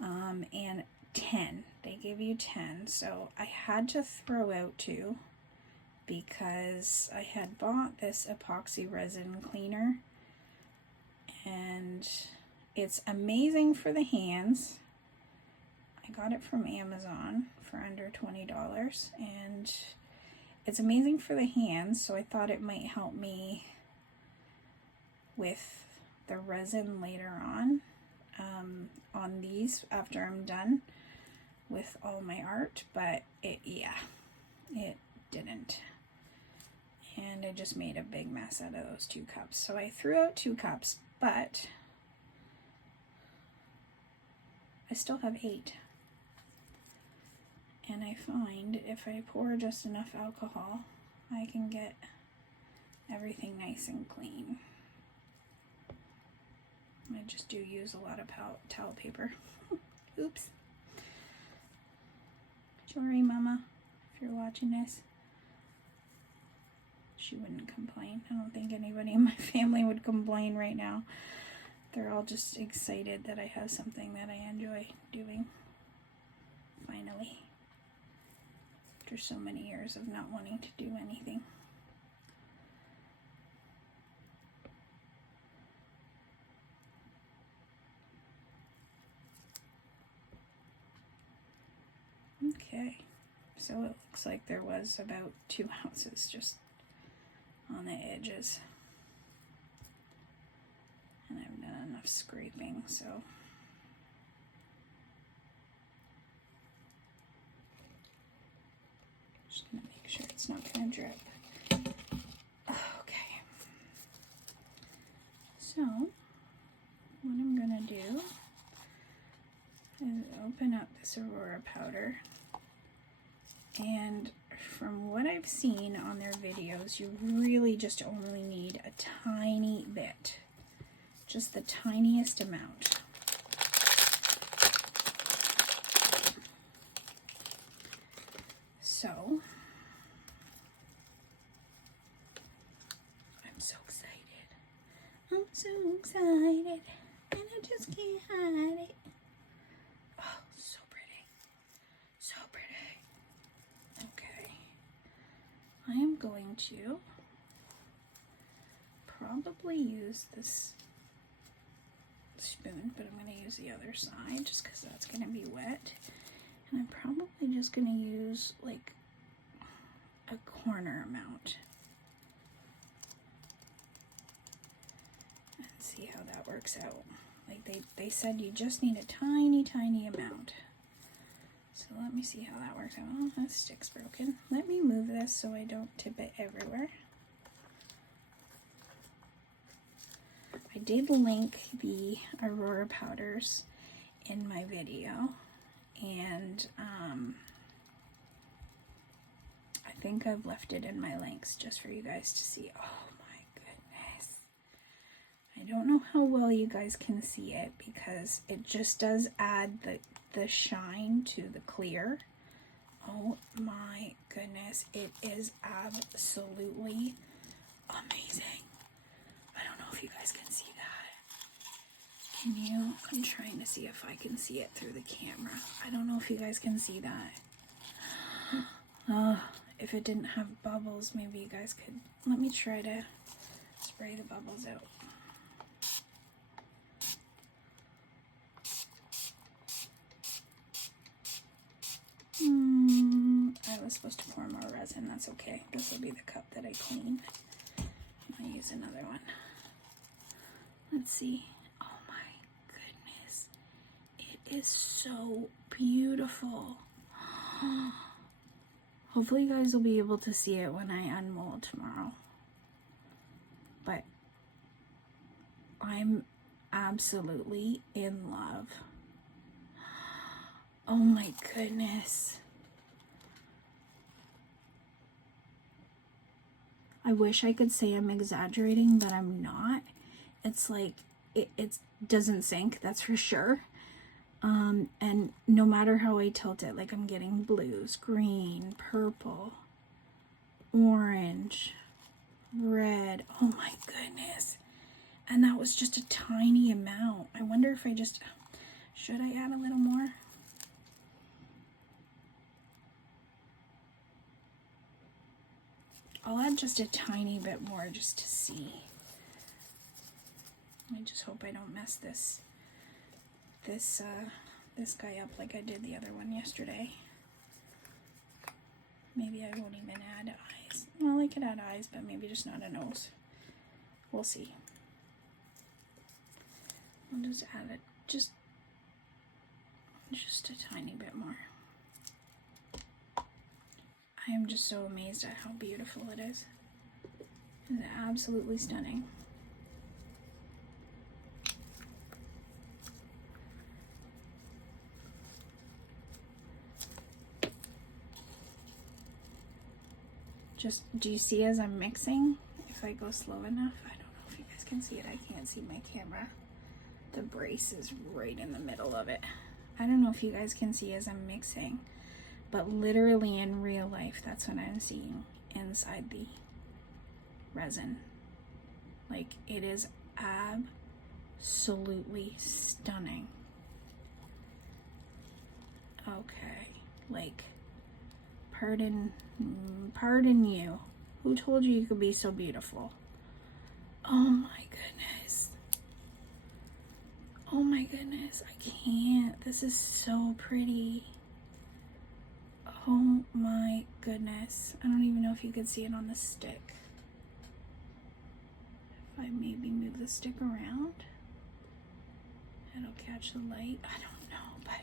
And 10. They give you 10. So I had to throw out 2 because I had bought this epoxy resin cleaner, and it's amazing for the hands. I got it from Amazon for under $20, and it's amazing for the hands, so I thought it might help me with the resin later on these after I'm done with all my art, but it didn't. And I just made a big mess out of those 2 cups. So I threw out 2 cups, but I still have 8. And I find if I pour just enough alcohol, I can get everything nice and clean. I just do use a lot of towel paper. Oops. Sorry, Mama, if you're watching this. She wouldn't complain. I don't think anybody in my family would complain right now. They're all just excited that I have something that I enjoy doing. Finally. After so many years of not wanting to do anything. Okay, so it looks like there was about 2 ounces just on the edges. And I've done enough scraping, so. Just gonna make sure it's not gonna drip. Okay. So, what I'm gonna do is open up this Aurora powder, and from what I've seen on their videos, you really just only need a tiny bit, just the tiniest amount. So, I'm so excited. I'm so excited, and I just can't hide it. Oh, so pretty. So pretty. Okay. I am going to probably use this spoon, but I'm going to use the other side just because that's going to be wet. And I'm probably just going to use like a corner amount. And see how that works out. Like they said you just need a tiny, tiny amount. So let me see how that works out. Oh, that stick's broken. Let me move this so I don't tip it everywhere. I did link the Aurora powders in my video, and I think I've left it in my links just for you guys to see. Oh my goodness. I don't know how well you guys can see it because it just does add the shine to the clear. Oh my goodness, it is absolutely amazing. I don't know if you guys can see that. Can you? I'm trying to see if I can see it through the camera. I don't know if you guys can see that. If it didn't have bubbles, maybe you guys could. Let me try to spray the bubbles out. I was supposed to pour more resin. That's okay. This will be the cup that I cleaned. I'll use another one. Let's see. Oh my goodness. It is so beautiful. Hopefully you guys will be able to see it when I unmold tomorrow. But I'm absolutely in love. Oh my goodness. I wish I could say I'm exaggerating, but I'm not. It's like, it doesn't sink, that's for sure. And no matter how I tilt it, like I'm getting blues, green, purple, orange, red. Oh my goodness. And that was just a tiny amount. I wonder if should I add a little more? I'll add just a tiny bit more just to see. I just hope I don't mess this guy up like I did the other one yesterday. Maybe I won't even add eyes. Well, I could add eyes, but maybe just not a nose. We'll see. I'll just add it just a tiny bit more. I am just so amazed at how beautiful it is. It's absolutely stunning. Just, do you see as I'm mixing? If I go slow enough, I don't know if you guys can see it. I can't see my camera. The brace is right in the middle of it. I don't know if you guys can see as I'm mixing, but literally in real life, that's what I'm seeing inside the resin. Like, it is absolutely stunning. Okay, like, pardon you. Who told you could be so beautiful? Oh my goodness. Oh my goodness, I can't. This is so pretty. Oh my goodness. I don't even know if you could see it on the stick. If I maybe move the stick around. it'll catch the light. I don't know, but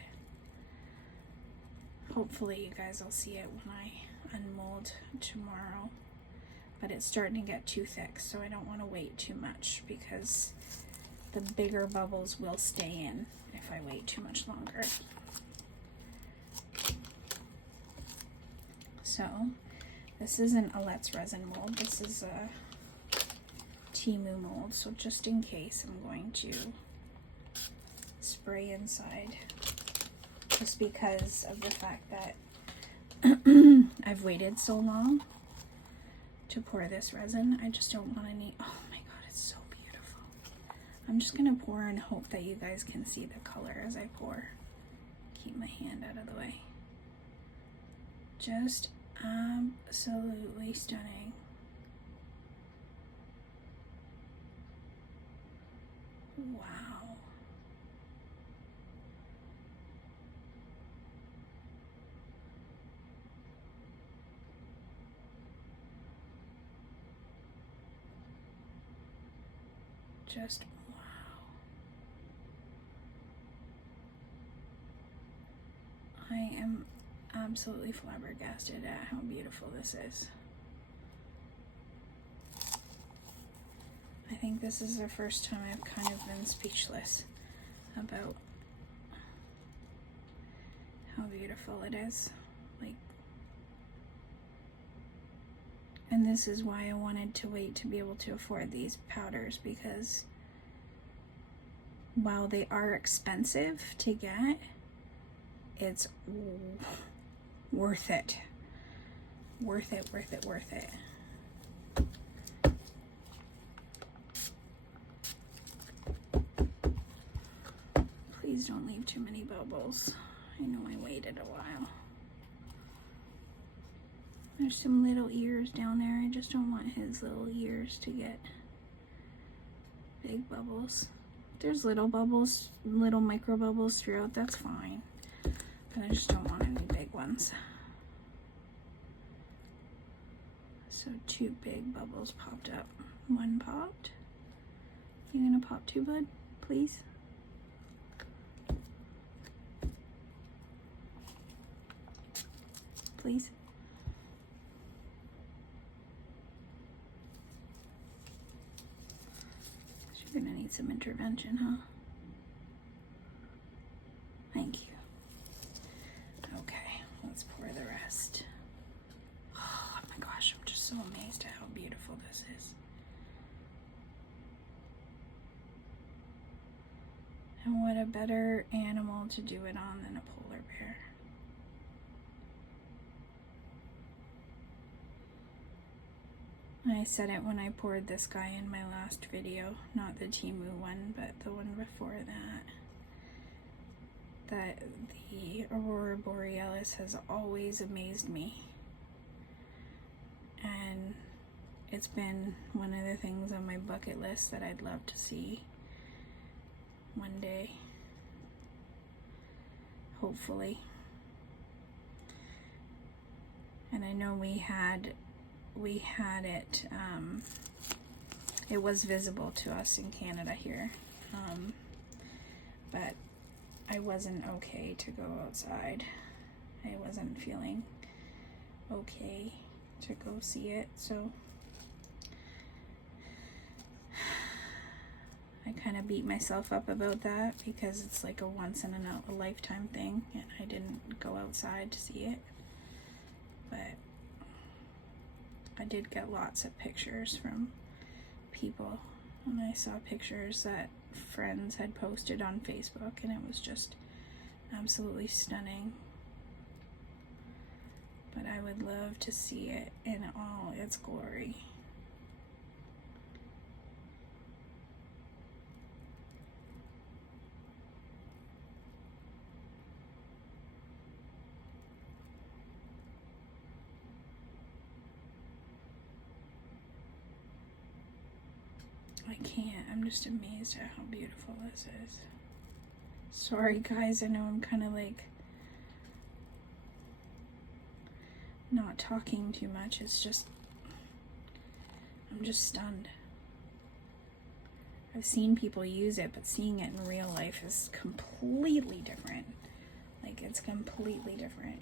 hopefully you guys will see it when I unmold tomorrow. But it's starting to get too thick, so I don't want to wait too much because the bigger bubbles will stay in if I wait too much longer. So this isn't a Let's Resin mold, this is a Temu mold, so just in case I'm going to spray inside, just because of the fact that I've waited so long to pour this resin. I just don't want any. Oh my god, it's so beautiful. I'm just gonna pour and hope that you guys can see the color as I pour. Keep my hand out of the way. Just absolutely stunning. Wow. Just wow. I am absolutely flabbergasted at how beautiful this is. I think this is the first time I've kind of been speechless about how beautiful it is. Like, and this is why I wanted to wait to be able to afford these powders, because while they are expensive to get, it's worth it. Worth it, worth it, worth it. Please don't leave too many bubbles. I know I waited a while. There's some little ears down there. I just don't want his little ears to get big bubbles. There's little bubbles, little micro bubbles throughout, that's fine. But I just don't want any big ones. So 2 big bubbles popped up. 1 popped. You gonna pop 2, bud? Please? Please? You're gonna need some intervention, huh? Thank you. Okay, let's pour the rest. Oh my gosh, I'm just so amazed at how beautiful this is. And what a better animal to do it on than a polar bear. I said it when I poured this guy in my last video, not the Temu one, but the one before that the Aurora Borealis has always amazed me. And it's been one of the things on my bucket list that I'd love to see one day, hopefully. And I know we had it, it was visible to us in Canada here, but I wasn't okay to go outside. I wasn't feeling okay to go see it, so I kind of beat myself up about that because it's like a once in a lifetime thing, and I didn't go outside to see it. But I did get lots of pictures from people, and I saw pictures that friends had posted on Facebook, and it was just absolutely stunning. But I would love to see it in all its glory. I can't. I'm just amazed at how beautiful this is. Sorry guys, I know I'm kind of like not talking too much. It's just, I'm just stunned. I I've seen people use it, but seeing it in real life is completely different. Like, it's completely different.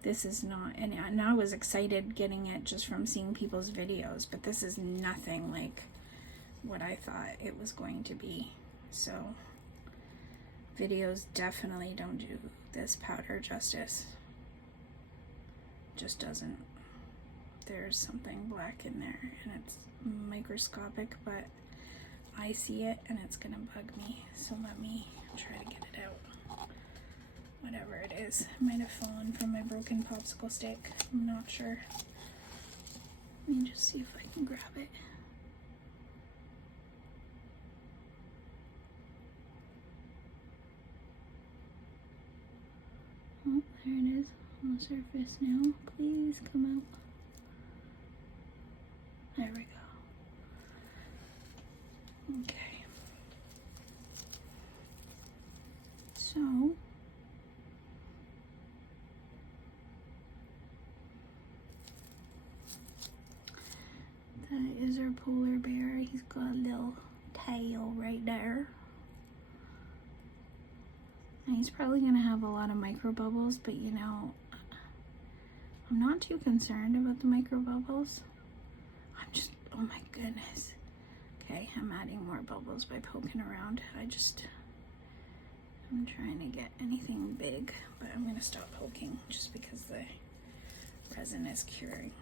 This is not, and I was excited getting it just from seeing people's videos, but this is nothing like what I thought it was going to be. So videos definitely don't do this powder justice. Just doesn't. There's something black in there and it's microscopic, but I see it and it's gonna bug me. So let me try to get it out. Whatever it is. It might have fallen from my broken popsicle stick. I'm not sure. Let me just see if I can grab it. Oh, there it is on the surface now. Please come out. There we go. Okay. So, that is our polar bear. He's got a little tail right there. And he's probably gonna have a lot of micro bubbles, but you know, I'm not too concerned about the micro bubbles. I'm just, oh my goodness. Okay, I'm adding more bubbles by poking around. I'm trying to get anything big, but I'm gonna stop poking just because the resin is curing.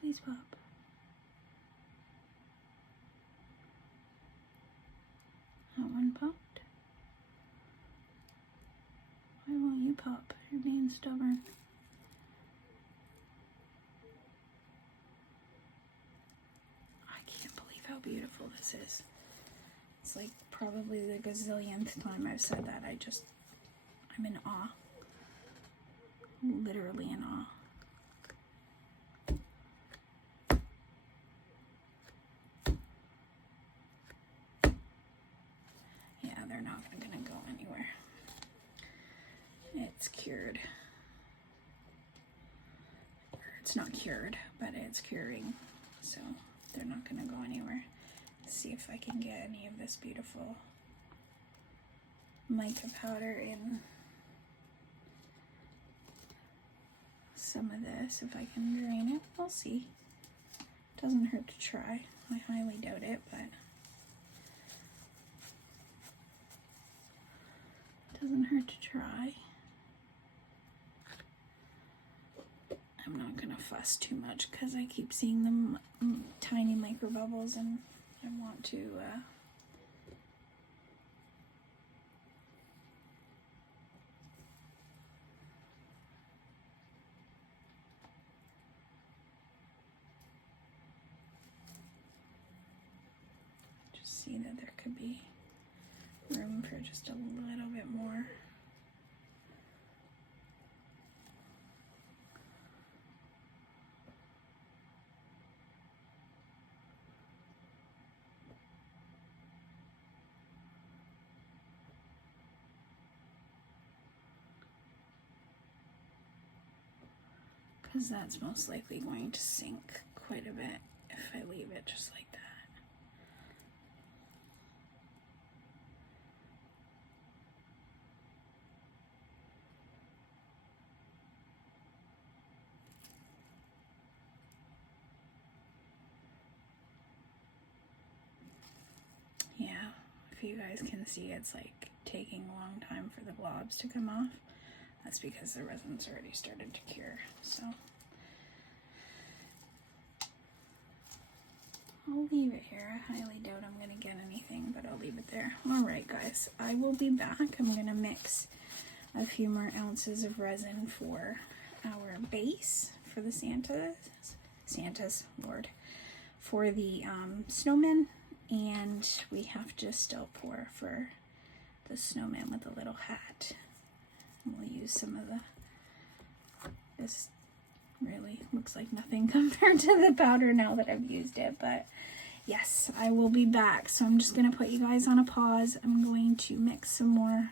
Please pop. That one popped. Why won't you pop? You're being stubborn. I can't believe how beautiful this is. It's like probably the gazillionth time I've said that. I'm in awe. Literally in awe. Yeah, they're not gonna go anywhere. It's cured. It's not cured, but it's curing, so they're not gonna go anywhere. Let's see if I can get any of this beautiful mica powder in some of this. If I can drain it, we'll see. Doesn't hurt to try. I highly doubt it, but doesn't hurt to try. I'm not gonna fuss too much because I keep seeing them tiny micro bubbles, and I want to just see that there could be room for just a little bit more. Because that's most likely going to sink quite a bit if I leave it just like that. Yeah, if you guys can see, it's like taking a long time for the globs to come off. That's because the resin's already started to cure, so I'll leave it here. I highly doubt I'm gonna get anything, but I'll leave it there. All right, guys, I will be back. I'm gonna mix a few more ounces of resin for our base for the Santas, Lord, for the snowmen, and we have to still pour for the snowman with the little hat. We'll use some of this really looks looks like nothing compared to the powder now that I've used it, but yes, I will be back. So I'm just going to put you guys on a pause. I'm going to mix some more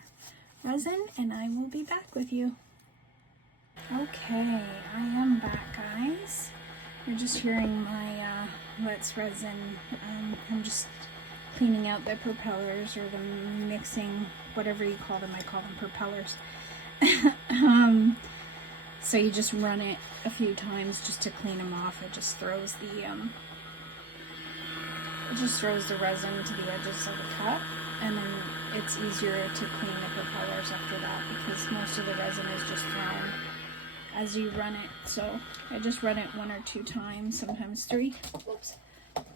resin and I will be back with you. Okay, I am back, guys. You're just hearing my wet resin. I'm just cleaning out the propellers, or the mixing, whatever you call them. I call them propellers. So you just run it a few times just to clean them off. It just throws the resin to the edges of the cup, and then it's easier to clean the propellers after that because most of the resin is just thrown as you run it. So I just run it 1 or 2 times, sometimes 3. Oops.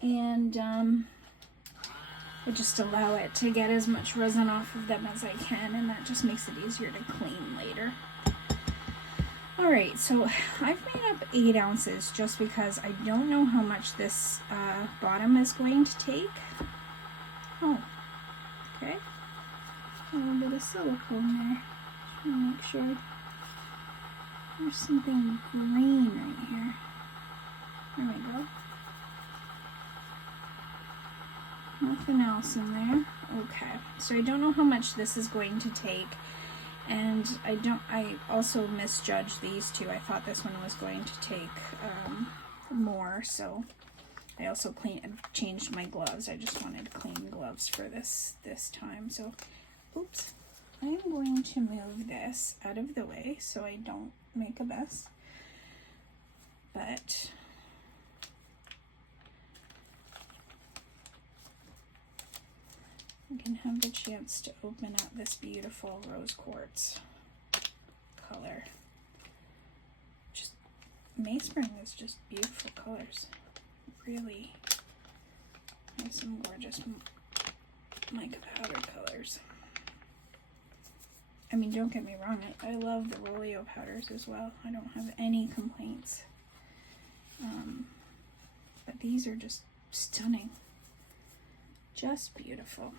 And I just allow it to get as much resin off of them as I can, and that just makes it easier to clean later. Alright, so I've made up 8 ounces just because I don't know how much this bottom is going to take. Oh, okay. A little bit of silicone there. Just want to make sure. There's something green right here. There we go. Nothing else in there. Okay, so I don't know how much this is going to take, and I also misjudged these two. I thought this one was going to take more, so I also changed my gloves. I just wanted clean gloves for this time. So, oops. I am going to move this out of the way so I don't make a mess. But you can have the chance to open up this beautiful rose quartz color. Just Mayspring is just beautiful colors. Really has some gorgeous mica powder colors. I mean, don't get me wrong, I love the Rolio powders as well. I don't have any complaints. But these are just stunning. Just beautiful.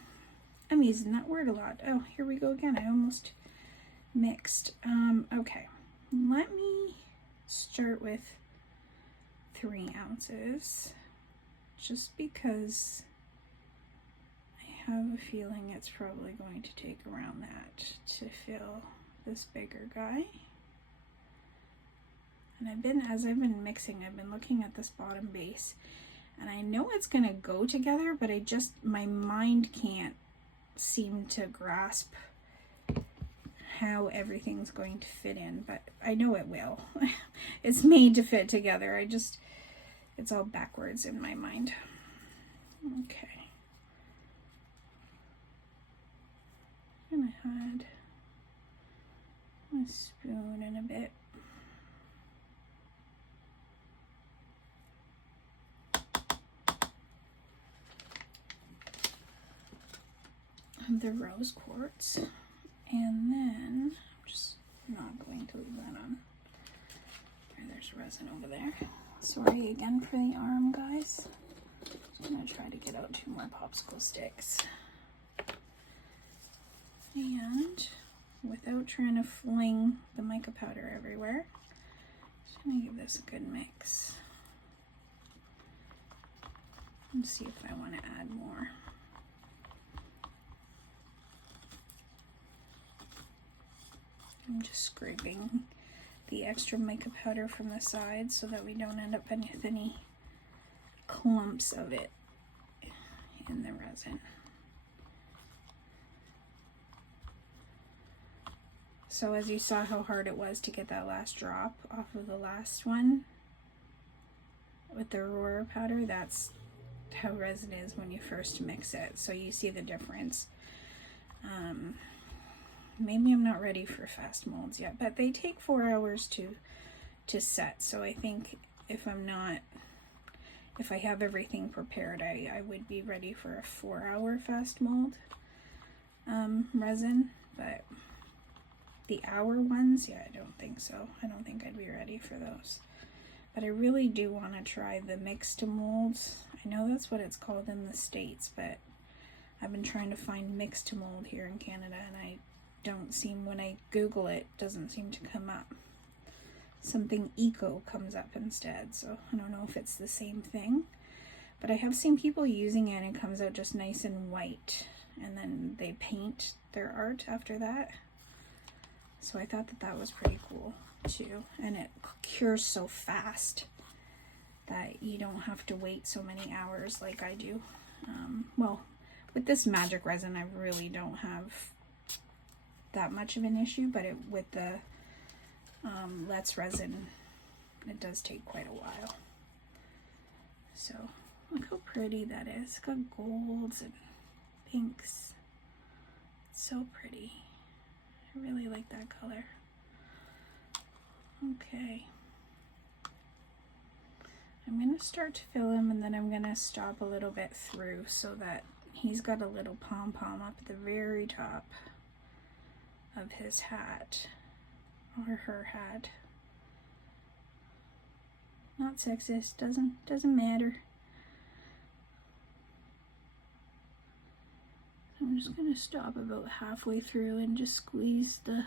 I'm using that word a lot. Oh, here we go again. I almost mixed. Okay, let me start with 3 ounces. Just because I have a feeling it's probably going to take around that to fill this bigger guy. And as I've been mixing, I've been looking at this bottom base, and I know it's going to go together, but my mind can't seem to grasp how everything's going to fit in, but I know it will. It's made to fit together. It's all backwards in my mind. Okay. I'm gonna add a spoon and a bit. Of the rose quartz, and then I'm just not going to leave that on. There's resin over there. Sorry again for the arm, guys. Just gonna try to get out 2 more popsicle sticks. And without trying to fling the mica powder everywhere, just gonna give this a good mix. And see if I want to add more. I'm just scraping the extra mica powder from the sides so that we don't end up with any clumps of it in the resin. So as you saw how hard it was to get that last drop off of the last one with the Aurora powder, that's how resin is when you first mix it. So you see the difference. Maybe I'm not ready for fast molds yet, but they take 4 hours to set. So I think if I have everything prepared, I would be ready for a 4-hour fast mold resin. But the hour ones, yeah, I don't think so. I don't think I'd be ready for those. But I really do want to try the mix to molds. I know that's what it's called in the States, but I've been trying to find mix to mold here in Canada, and when I Google it, doesn't seem to come up. something eco comes up instead. So I don't know if it's the same thing, but I have seen people using it and it comes out just nice and white, and then they paint their art after that. So I thought that that was pretty cool too, and it cures so fast that you don't have to wait so many hours like I do. Well, with this magic resin I really don't have that much of an issue, but with the Let's Resin it does take quite a while. So look how pretty that is. It's got golds and pinks. It's so pretty. I really like that color. Okay. I'm going to start to fill him, and then I'm going to stop a little bit through so that he's got a little pom-pom up at the very top of his hat, or her hat. Not sexist, doesn't matter. I'm just going to stop about halfway through and just squeeze the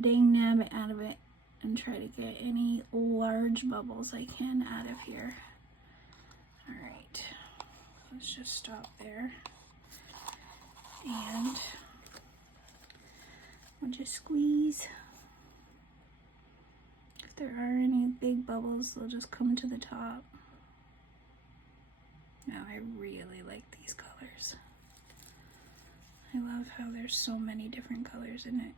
dang nabbit out of it and try to get any large bubbles I can out of here. Alright, let's just stop there. And we'll just squeeze. If there are any big bubbles, they'll just come to the top. Now I really like these colors. I love how there's so many different colors in it.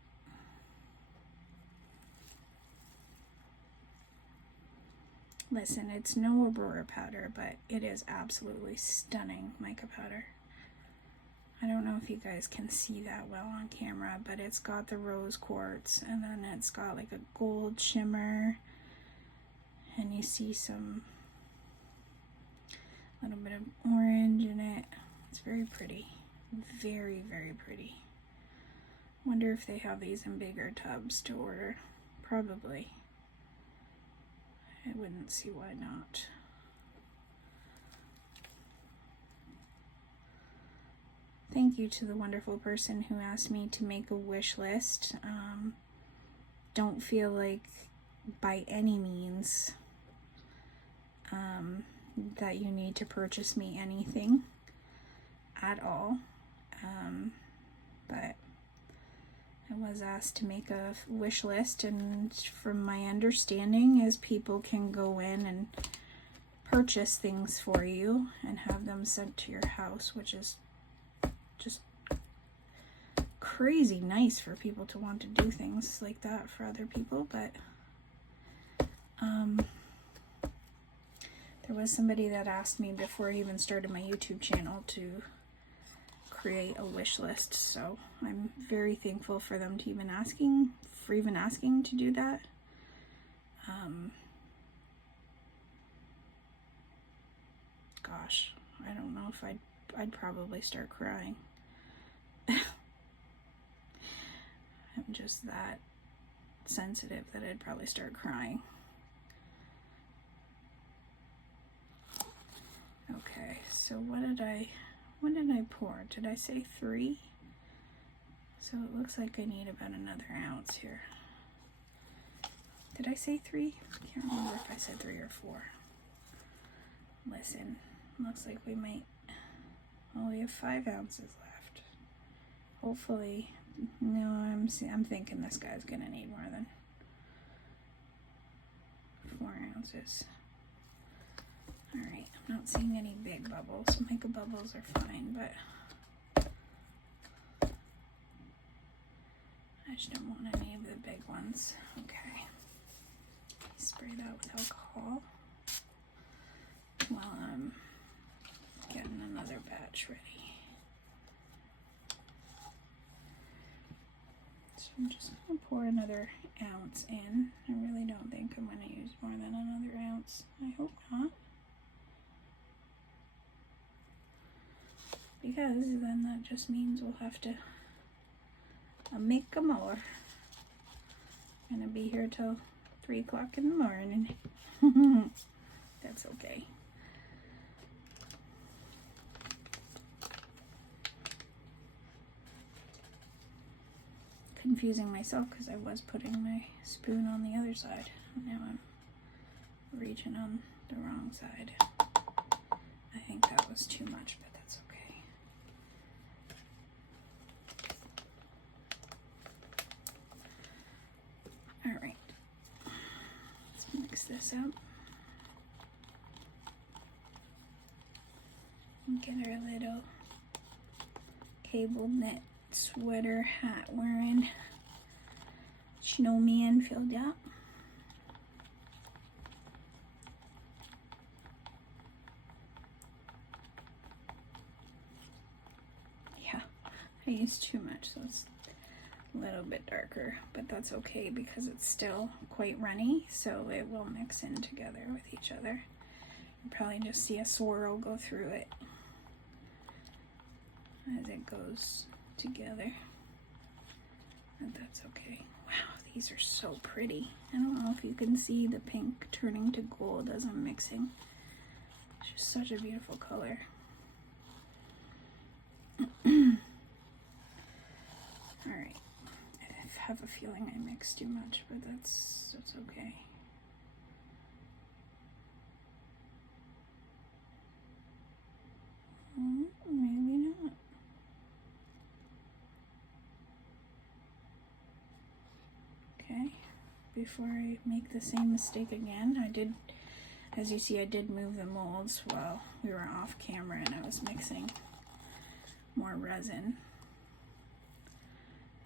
Listen, it's no Aurora powder, but it is absolutely stunning mica powder. I don't know if you guys can see that well on camera, but it's got the rose quartz, and then it's got like a gold shimmer, and you see some little bit of orange in it. It's very pretty. Very, very pretty. Wonder if they have these in bigger tubs to order. Probably. I wouldn't see why not. Thank you to the wonderful person who asked me to make a wish list. Don't feel like by any means that you need to purchase me anything at all. But I was asked to make a wish list, and from my understanding is people can go in and purchase things for you and have them sent to your house, which is just crazy nice for people to want to do things like that for other people. But there was somebody that asked me before I even started my YouTube channel to create a wish list, so I'm very thankful for them to even asking to do that. Gosh, I don't know if I'd probably start crying. I'm just that sensitive that I'd probably start crying. Okay, so what did I pour? Did I say 3? So it looks like I need about another ounce here. Did I say 3? I can't remember if I said 3 or 4. Listen, looks like we might, well, we have 5 ounces left. Hopefully, no, I'm thinking this guy's gonna need more than 4 ounces. Alright, I'm not seeing any big bubbles. Mica bubbles are fine, but I just don't want any of the big ones. Okay. Spray that with alcohol while I'm getting another batch ready. So I'm just going to pour another ounce in. I really don't think I'm going to use more than another ounce. I hope not. Because then that just means we'll have to make more. I'm gonna be here till 3 o'clock in the morning. That's okay. confusing myself because I was putting my spoon on the other side. Now I'm reaching on the wrong side. I think that was too much, but that's okay. All right, let's mix this up. And get our little cable knit sweater hat wearing snowman filled up. Yeah, I used too much, so it's a little bit darker, but that's okay because it's still quite runny, so it will mix in together with each other. You'll probably just see a swirl go through it as it goes together, and that's okay. Wow, these are so pretty. I don't know if you can see the pink turning to gold as I'm mixing. It's just such a beautiful color. Alright, I have a feeling I mixed too much, but that's okay. Maybe not. Okay, before I make the same mistake again, I did, as you see, I did move the molds while we were off camera and I was mixing more resin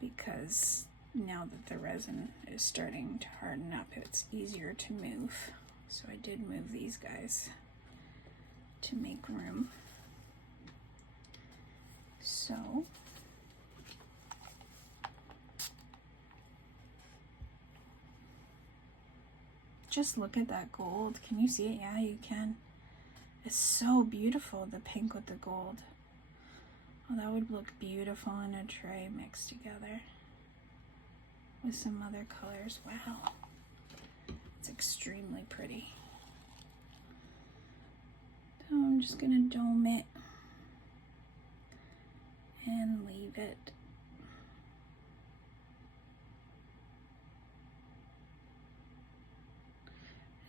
because now that the resin is starting to harden up, it's easier to move. So I did move these guys to make room. So just look at that gold. Can you see it? Yeah, you can. It's so beautiful, the pink with the gold. Oh, that would look beautiful in a tray mixed together with some other colors. Wow. It's extremely pretty. So I'm just gonna dome it and leave it.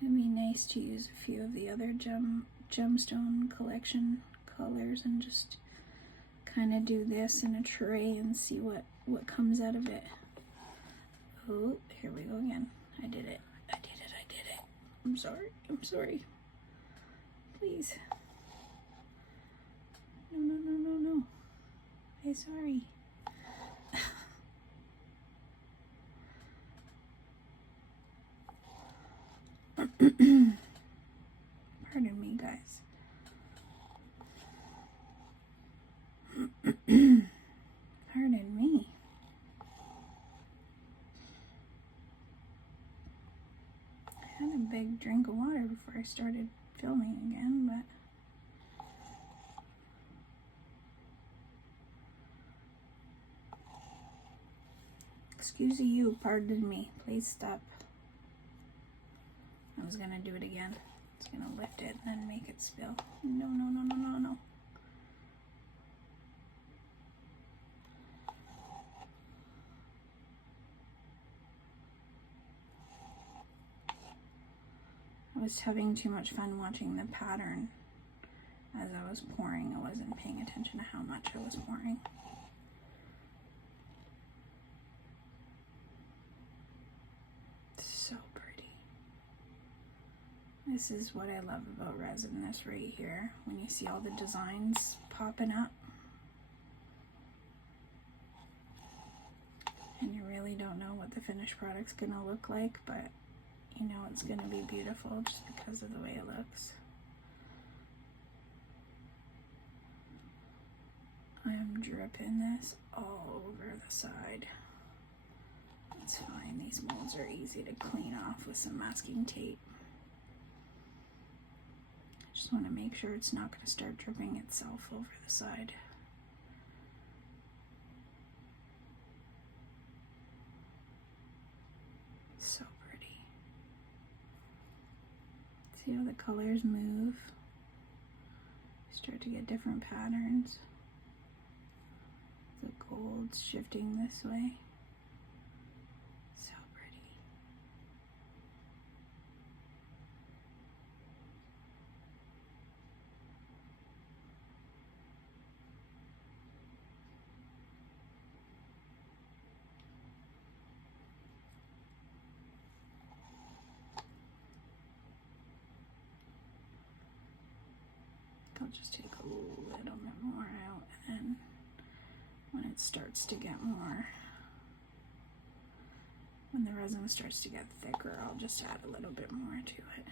It'd be nice to use a few of the other gemstone collection colors and just kind of do this in a tray and see what comes out of it. Oh, here we go again. I did it. I did it. I did it. I'm sorry. I'm sorry. Please. No, no, no, no, no. I'm sorry. Pardon me, guys. Pardon me. I had a big drink of water before I started filming again, but excuse you, pardon me. Please stop. I was gonna do it again. It's gonna lift it and then make it spill. No, no, no, no, no, no. I was having too much fun watching the pattern as I was pouring. I wasn't paying attention to how much I was pouring. So pretty. This is what I love about resin, this right here. When you see all the designs popping up and you really don't know what the finished product's gonna look like, but you know it's gonna be beautiful just because of the way it looks. I'm dripping this all over the side. It's fine, these molds are easy to clean off with some masking tape. I just want to make sure it's not going to start dripping itself over the side. So pretty. See how the colors move? You start to get different patterns. The gold's shifting this way. I'll just take a little bit more out, and then when it starts to get more, when the resin starts to get thicker, I'll just add a little bit more to it.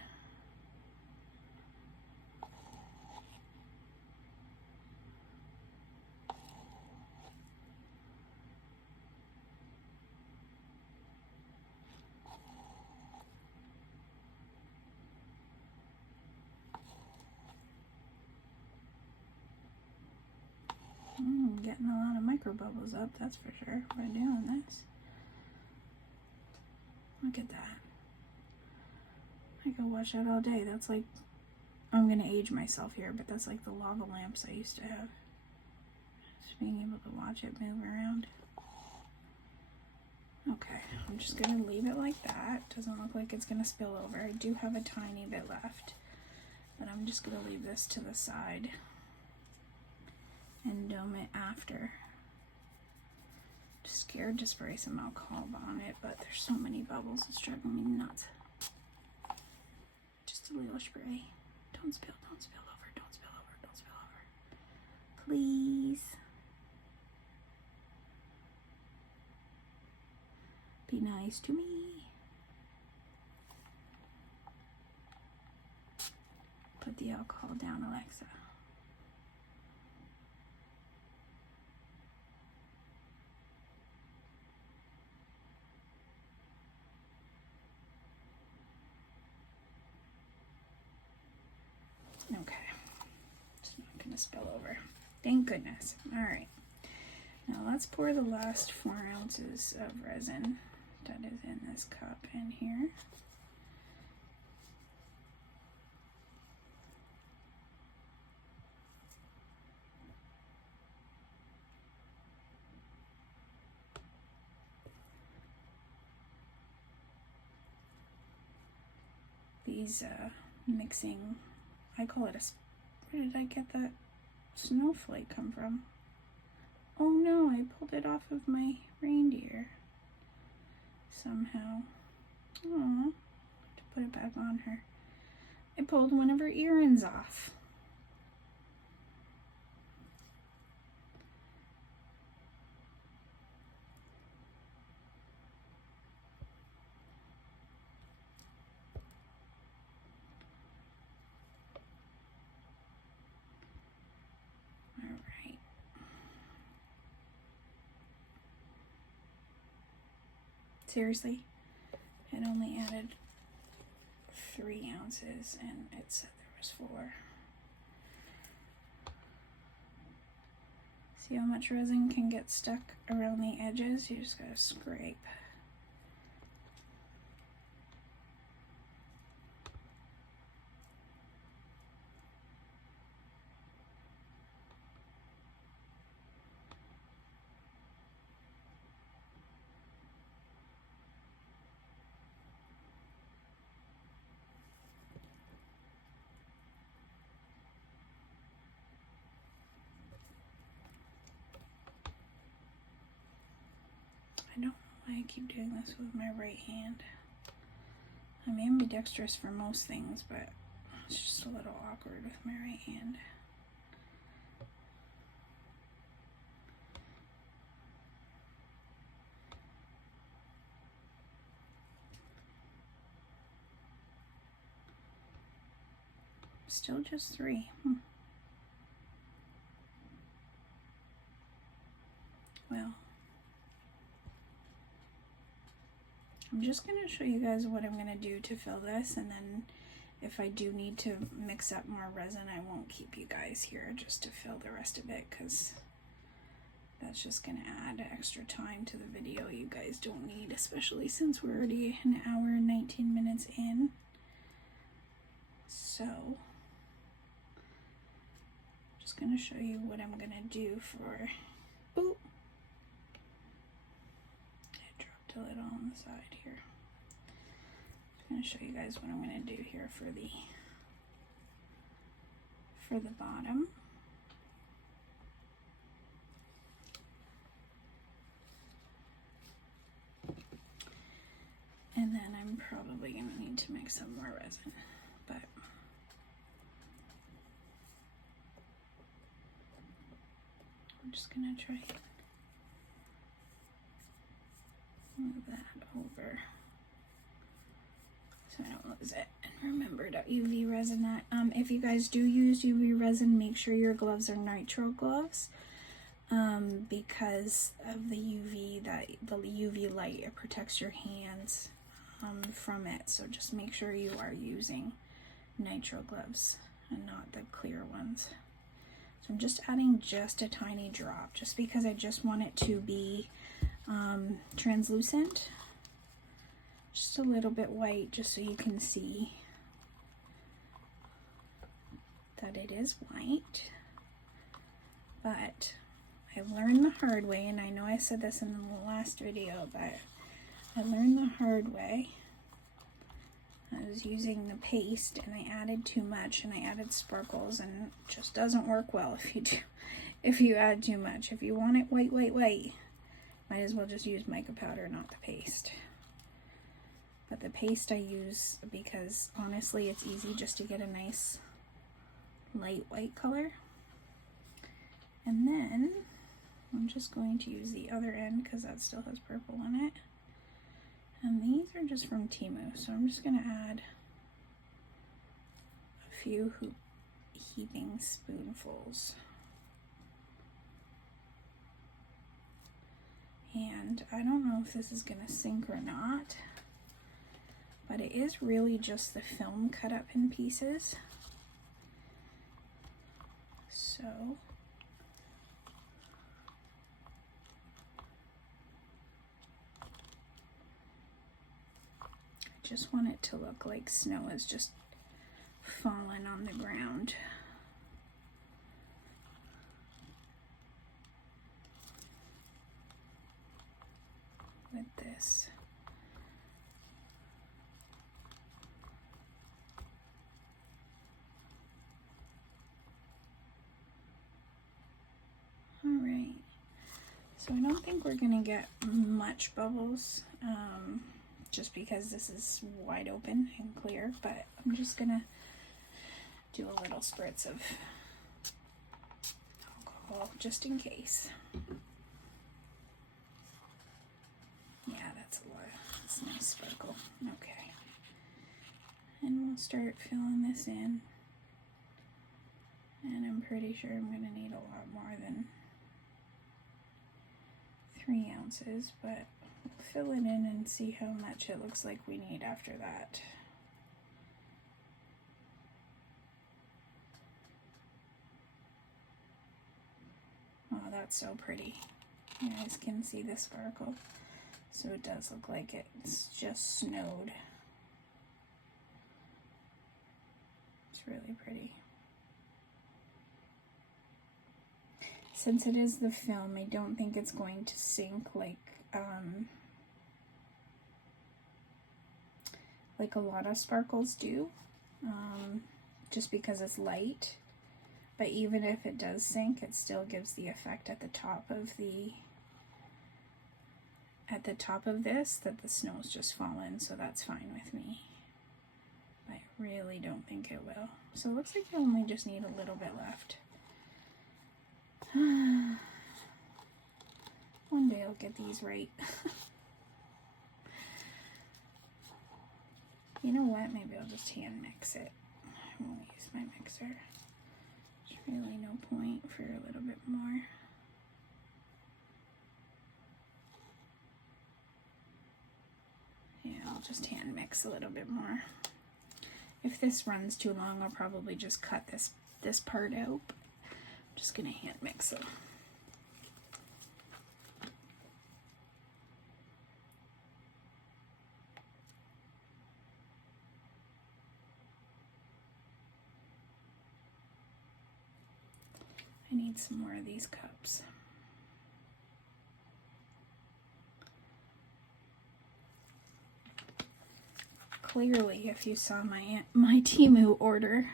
Getting a lot of micro bubbles up, that's for sure, by doing this. Look at that. I could watch that all day. That's like, I'm gonna age myself here, but that's like the lava lamps I used to have. Just being able to watch it move around. Okay, I'm just gonna leave it like that. Doesn't look like it's gonna spill over. I do have a tiny bit left, but I'm just gonna leave this to the side and dome it after. Just scared to spray some alcohol on it, but there's so many bubbles, it's driving me nuts. Just a little spray. Don't spill over, don't spill over, don't spill over. Please. Be nice to me. Put the alcohol down, Alexa. Okay, it's not gonna spill over. Thank goodness. All right, now let's pour the last 4 ounces of resin that is in this cup in here. These mixing, I call it a, where did I get that snowflake come from? Oh no, I pulled it off of my reindeer somehow. Oh, to put it back on her. I pulled one of her earrings off. Seriously, it only added 3 ounces and it said there was 4. See how much resin can get stuck around the edges? You just gotta scrape. I don't know why I keep doing this with my right hand. I'm ambidextrous for most things, but it's just a little awkward with my right hand. Still just 3. Well, I'm just going to show you guys what I'm going to do to fill this, and then if I do need to mix up more resin, I won't keep you guys here just to fill the rest of it, because that's just going to add extra time to the video you guys don't need, especially since we're already an hour and 19 minutes in. So, just going to show you what I'm going to do for, ooh, a little on the side here. I'm going to show you guys what I'm going to do here for the bottom. And then I'm probably going to need to mix some more resin, but just gonna try and move that over so I don't lose it. And remember to UV resin that. If you guys do use UV resin, make sure your gloves are nitrile gloves, because of the UV light. It protects your hands from it. So just make sure you are using nitrile gloves and not the clear ones. So I'm just adding just a tiny drop, just because I just want it to be translucent. Just a little bit white, just so you can see that it is white. But I've learned the hard way, and I know I said this in the last video, but I learned the hard way. I was using the paste and I added too much, and I added sparkles, and it just doesn't work well if you add too much. If you want it white, might as well just use mica powder, not the paste. But the paste I use because honestly it's easy just to get a nice light white color. And then I'm just going to use the other end because that still has purple in it. And these are just from Temu, so I'm just going to add a few heaping spoonfuls. And I don't know if this is going to sink or not, but it is really just the film cut up in pieces. So I just want it to look like snow is just falling on the ground. With this. Alright, so I don't think we're gonna get much bubbles, just because this is wide open and clear, but I'm just gonna do a little spritz of alcohol just in case. Yeah, that's a lot. That's a nice sparkle. Okay. And we'll start filling this in. And I'm pretty sure I'm going to need a lot more than 3 ounces, but we'll fill it in and see how much it looks like we need after that. Oh, that's so pretty. You guys can see the sparkle. So it does look like it's just snowed. It's really pretty. Since it is the film, I don't think it's going to sink like a lot of sparkles do, just because it's light. But even if it does sink, it still gives the effect at the top of this that the snow's just fallen, so that's fine with me. I really don't think it will. So it looks like you only just need a little bit left. One day I'll get these right. You know what? Maybe I'll just hand mix it. I won't use my mixer. There's really no point for a little bit more. Yeah, I'll just hand mix a little bit more. If this runs too long, I'll probably just cut this part out. I'm just gonna hand mix it. I need some more of these cups. Clearly, if you saw my Temu order,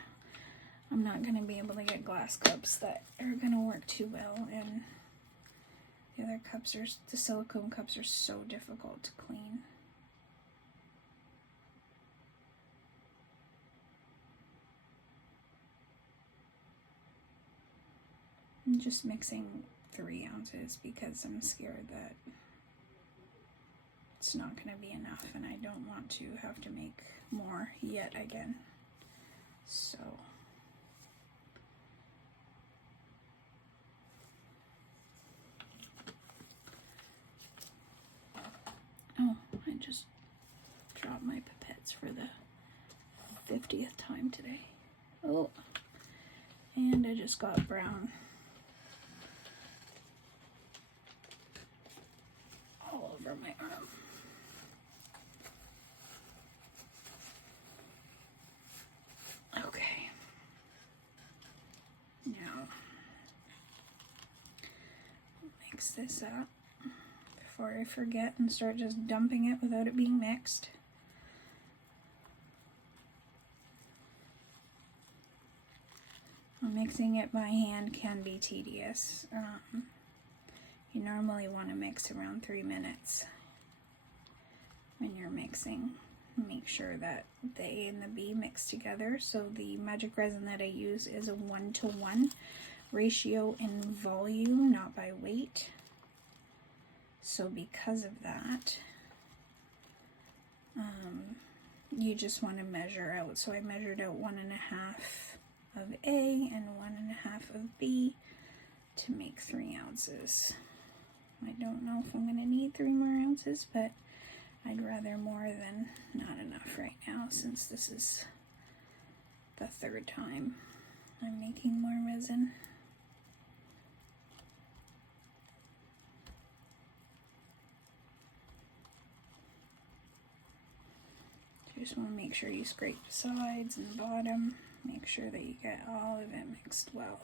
I'm not going to be able to get glass cups that are going to work too well, and the other cups the silicone cups are so difficult to clean. I'm just mixing 3 ounces because I'm scared that it's not going to be enough, and I don't want to have to make more yet again. So oh, I just dropped my pipettes for the 50th time today. Oh, and I just got brown all over my arm. Okay, now mix this up before I forget and start just dumping it without it being mixed. Mixing it by hand can be tedious. You normally want to mix around 3 minutes when you're mixing. Make sure that the A and the B mix together. So the magic resin that I use is a 1-to-1 ratio in volume, not by weight. So because of that, you just want to measure out. So I measured out 1.5 of A and 1.5 of B to make 3 ounces. I don't know if I'm going to need 3 more ounces, but I'd rather more than not enough right now, since this is the 3rd time I'm making more resin. You just want to make sure you scrape the sides and the bottom. Make sure that you get all of it mixed well.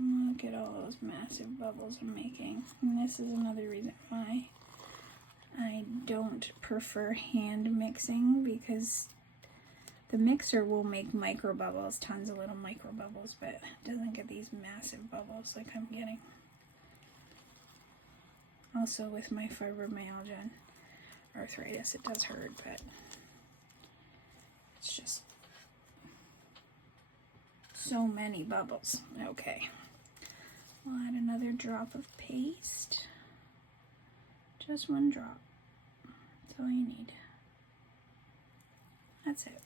Look at all those massive bubbles I'm making. And this is another reason why I don't prefer hand mixing, because the mixer will make micro bubbles, tons of little micro bubbles, but it doesn't get these massive bubbles like I'm getting. Also with my fibromyalgia and arthritis, it does hurt, but it's just so many bubbles. Okay. We'll add another drop of paste. Just 1 drop. That's all you need. That's it.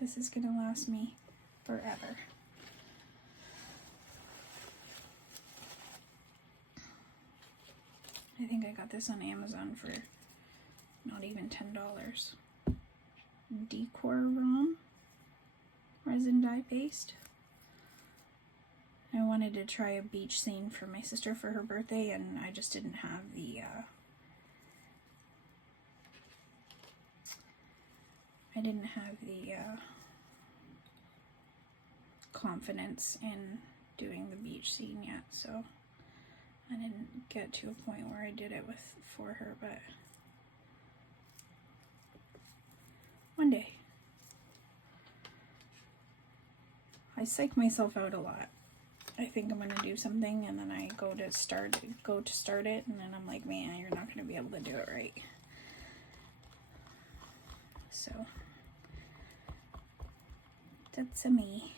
This is going to last me forever. I think I got this on Amazon for not even $10. Decor ROM resin dye paste. I wanted to try a beach scene for my sister for her birthday, and I just didn't have the confidence in doing the beach scene yet, so I didn't get to a point where I did it for her, but one day. I psych myself out a lot. I think I'm gonna do something, and then I go to start it, and then I'm like, man, you're not gonna be able to do it right. So that's a me.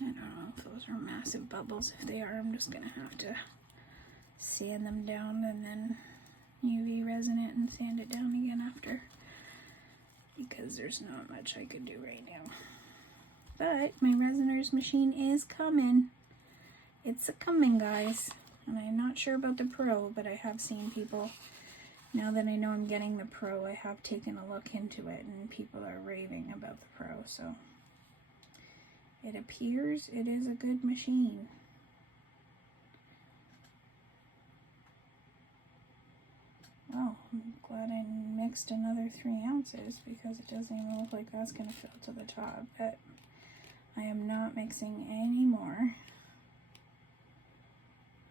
I don't know if those are massive bubbles. If they are, I'm just gonna have to sand them down and then UV resin it and sand it down again after, because there's not much I could do right now. But my resiner's machine is coming. It's a coming, guys. And I'm not sure about the Pro, but I have seen people Now that I know I'm getting the Pro, I have taken a look into it, and people are raving about the Pro, so it appears it is a good machine. Oh, I'm glad I mixed another 3 ounces because it doesn't even look like that's going to fill to the top. But I am not mixing any more.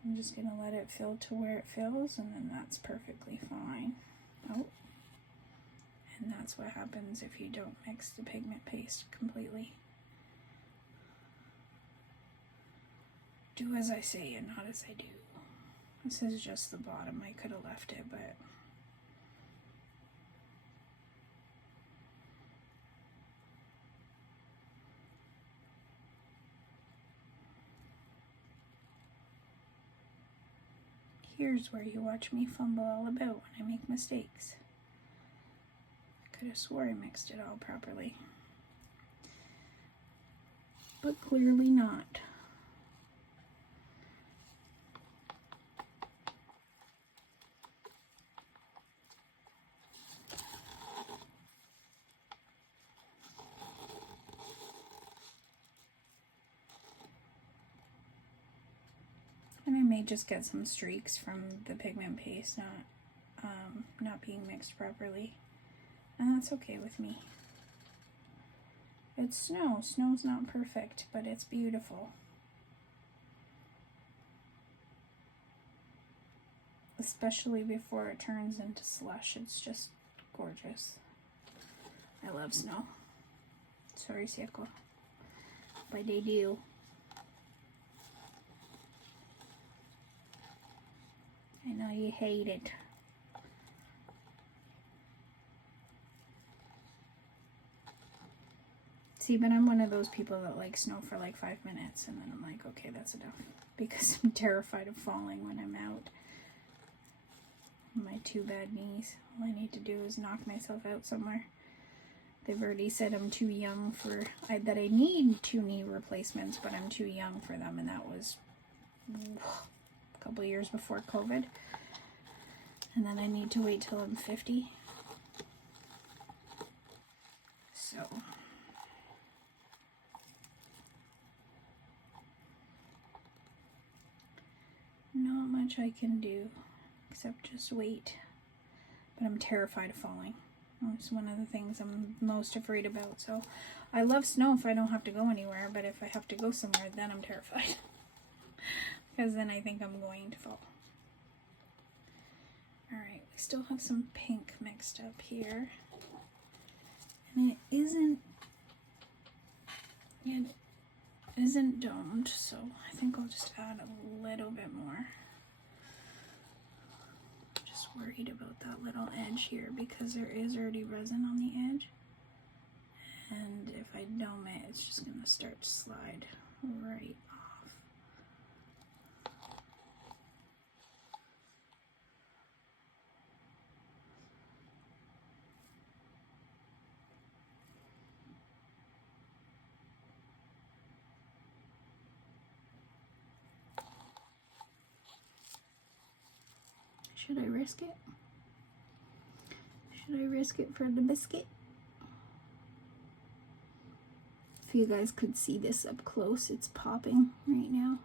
I'm just going to let it fill to where it fills, and then that's perfectly fine. Oh, and that's what happens if you don't mix the pigment paste completely. Do as I say and not as I do. This is just the bottom. I could have left it, but here's where you watch me fumble all about when I make mistakes. I could have swore I mixed it all properly, but clearly not. And I may just get some streaks from the pigment paste not being mixed properly. And that's okay with me. It's snow. Snow's not perfect, but it's beautiful. Especially before it turns into slush. It's just gorgeous. I love snow. Sorry, Seco. But I do. I know you hate it. See, but I'm one of those people that like snow for like 5 minutes, and then I'm like, okay, that's enough. Because I'm terrified of falling when I'm out. My 2 bad knees. All I need to do is knock myself out somewhere. They've already said I'm too young for, that I need 2 knee replacements, but I'm too young for them, and that was a couple years before COVID. And then I need to wait till I'm 50. So not much I can do except just wait. But I'm terrified of falling. It's one of the things I'm most afraid about. So I love snow if I don't have to go anywhere, but if I have to go somewhere, then I'm terrified. Because then I think I'm going to fall. Alright, we still have some pink mixed up here. And it isn't domed, so I think I'll just add a little bit more. Just worried about that little edge here because there is already resin on the edge. And if I dome it, it's just going to start to slide right off. Should I risk it? Should I risk it for the biscuit? If you guys could see this up close, it's popping right now.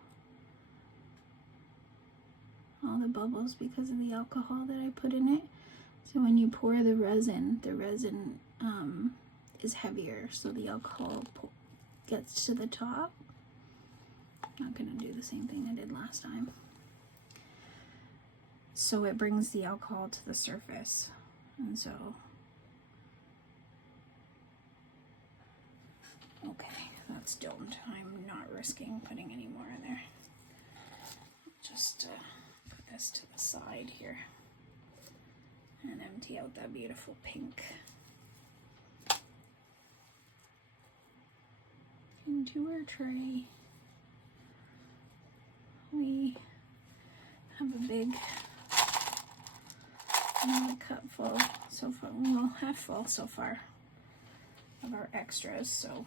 All the bubbles because of the alcohol that I put in it. So when you pour the resin is heavier, so the alcohol gets to the top. I'm not gonna do the same thing I did last time. So it brings the alcohol to the surface, and so, okay, that's domed. I'm not risking putting any more in there. Just put this to the side here and empty out that beautiful pink into our tray. We have a big cup full so far, well, half full so far of our extras, so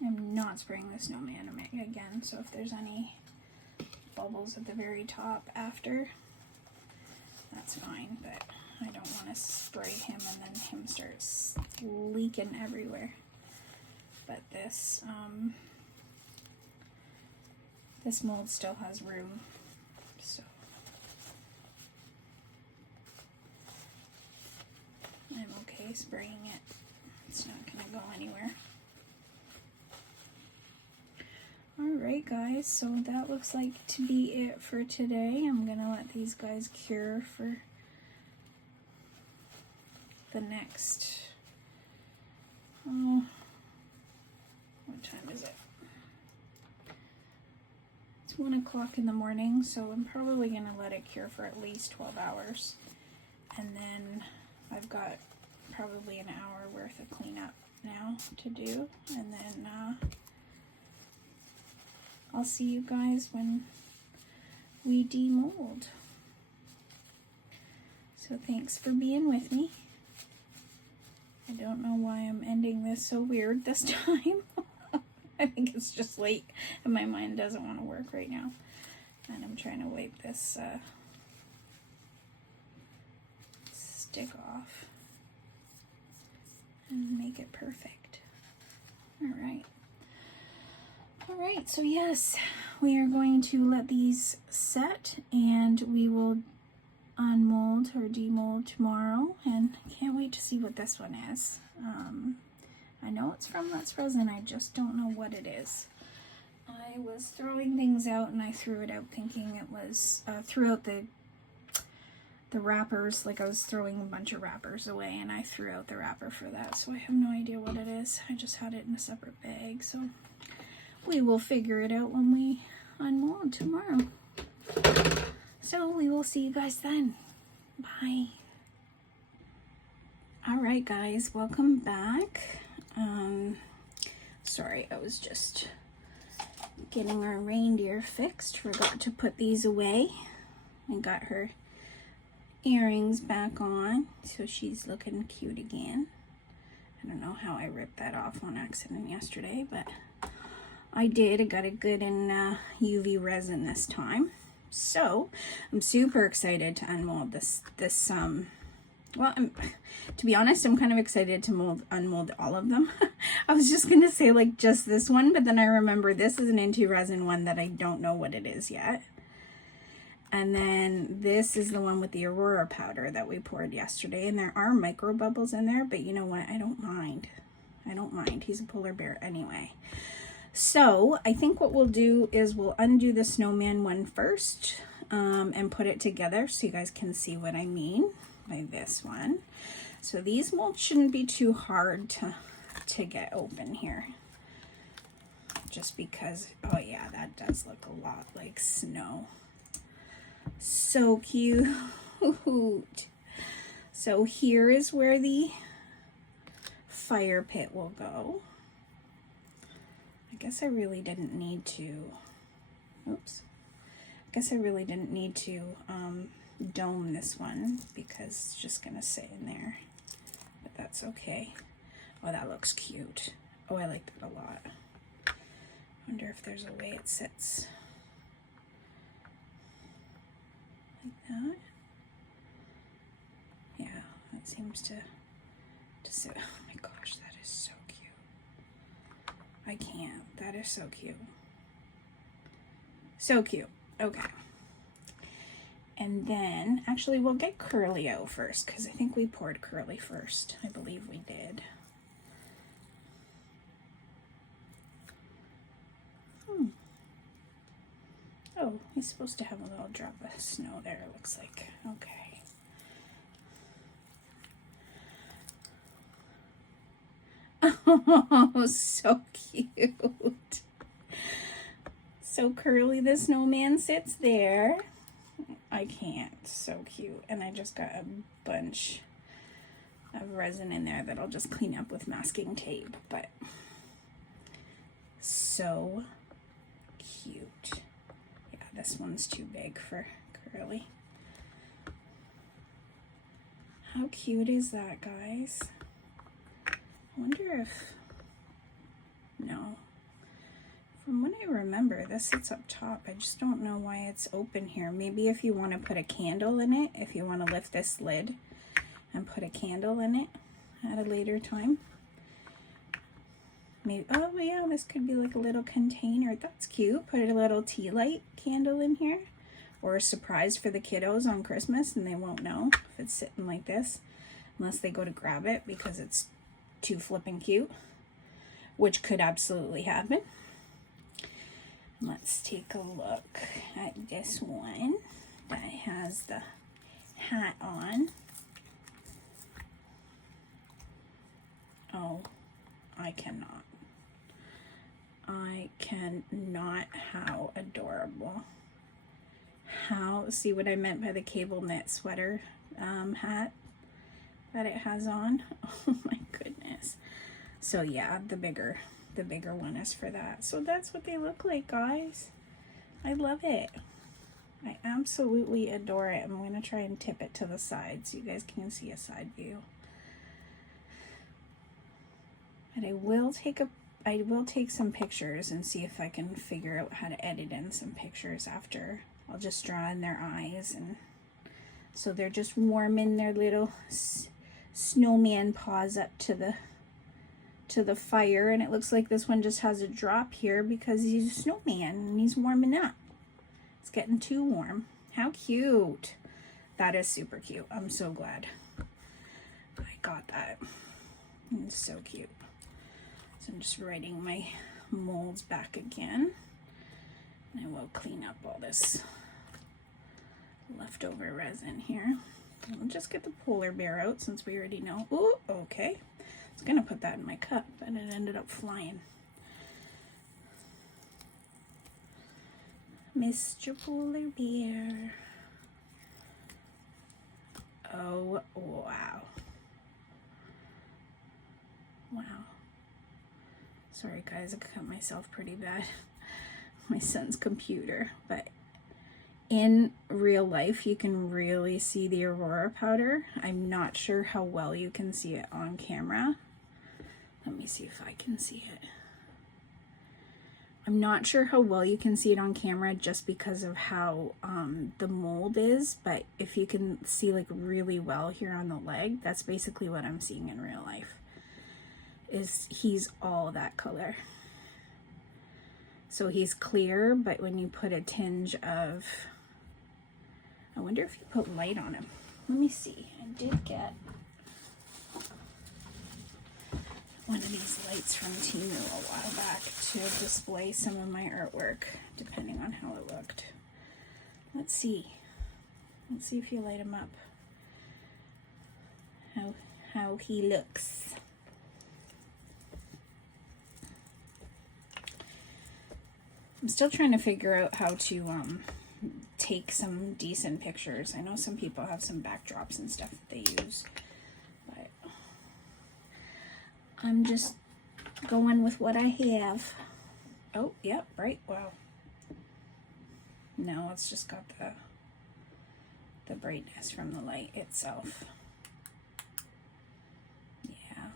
I'm not spraying the snowman again, so if there's any bubbles at the very top after, that's fine, but I don't want to spray him and then him starts leaking everywhere. But this this mold still has room, so I'm okay spraying it. It's not going to go anywhere. Alright guys, so that looks like to be it for today. I'm going to let these guys cure for the next, what time is it? It's 1 o'clock in the morning, so I'm probably going to let it cure for at least 12 hours. And then I've got probably an hour worth of cleanup now to do, and then I'll see you guys when we demold. So thanks for being with me. I don't know why I'm ending this so weird this time. I think it's just late and my mind doesn't want to work right now. And I'm trying to wipe this stick off and make it perfect. Alright. Alright, so yes, we are going to let these set and we will unmold or demold tomorrow, and I can't wait to see what this one is. I know it's from Let's Resin, I just don't know what it is. I was throwing things out and I threw it out thinking it was, threw out the wrappers, like I was throwing a bunch of wrappers away and I threw out the wrapper for that, so I have no idea what it is. I just had it in a separate bag, so we will figure it out when we unmold tomorrow. So we will see you guys then. Bye. Alright guys, welcome back. Sorry, I was just getting our reindeer fixed. Forgot to put these away. I got her earrings back on, so she's looking cute again. I don't know how I ripped that off on accident yesterday, but I did. I got it good in UV resin this time. So I'm super excited to unmold this well, to be honest, I'm kind of excited to unmold all of them. I was just gonna say like just this one, but then I remember this is an IntoResin one that I don't know what it is yet. And then this is the one with the Aurora powder that we poured yesterday, and there are micro bubbles in there, but you know what? I don't mind. I don't mind. He's a polar bear anyway. So I think what we'll do is we'll undo the snowman one first and put it together so you guys can see what I mean by this one. So these molds shouldn't be too hard to get open here. Just because, oh yeah, that does look a lot like snow. So cute. So here is where the fire pit will go. I guess I really didn't need to, oops. I guess I really didn't need to dome this one because it's just gonna sit in there, but that's okay. Oh, that looks cute. Oh, I like that a lot. Wonder if there's a way it sits like that. Yeah, that seems to sit. Oh my gosh, that is so cute. I can't. That is so cute. So cute. Okay. And then, actually, we'll get Curly out first because I think we poured Curly first. I believe we did. Oh, he's supposed to have a little drop of snow there, it looks like. Okay. Oh, so cute. So Curly the snowman sits there. I can't. So cute. And I just got a bunch of resin in there that I'll just clean up with masking tape. But so cute. Yeah, this one's too big for Curly. How cute is that, guys? I wonder if... No, remember, this sits up top. I just don't know why it's open here. Maybe if you want to put a candle in it, if you want to lift this lid and put a candle in it at a later time. Maybe, oh yeah, this could be like a little container. That's cute. Put a little tea light candle in here, or a surprise for the kiddos on Christmas, and they won't know if it's sitting like this unless they go to grab it because it's too flippin' cute, which could absolutely happen. Let's take a look at this one that has the hat on. Oh, I cannot. How adorable. See what I meant by the cable knit sweater hat that it has on? Oh my goodness. So yeah, the bigger one is for that. So that's what they look like, guys. I love it. I absolutely adore it. I'm going to try and tip it to the side so you guys can see a side view. And I will take some pictures and see if I can figure out how to edit in some pictures after. I'll just draw in their eyes, and so they're just warming their little snowman paws up to the fire, and it looks like this one just has a drop here because he's a snowman and he's warming up. It's getting too warm. How cute. That is super cute. I'm so glad I got that. It's so cute. So I'm just writing my molds back again, and I will clean up all this leftover resin here. I'll just get the polar bear out since we already know. Oh, okay. I was gonna put that in my cup, but it ended up flying. Mr. Polar Bear. Oh, wow. Wow. Sorry guys, I cut myself pretty bad. My son's computer, but in real life you can really see the Aurora powder. I'm not sure how well you can see it on camera. Let me see if I can see it. I'm not sure how well you can see it on camera just because of how the mold is, but if you can see like really well here on the leg, that's basically what I'm seeing in real life. He's all that color. So he's clear, but when you put a tinge of, I wonder if you put light on him. Let me see. I did get one of these lights from Temu a while back to display some of my artwork, depending on how it looked. Let's see. Let's see if you light him up. How he looks. I'm still trying to figure out how to take some decent pictures. I know some people have some backdrops and stuff that they use, but I'm just going with what I have. Oh, yep, right. Wow. No, it's just got the brightness from the light itself. Yeah.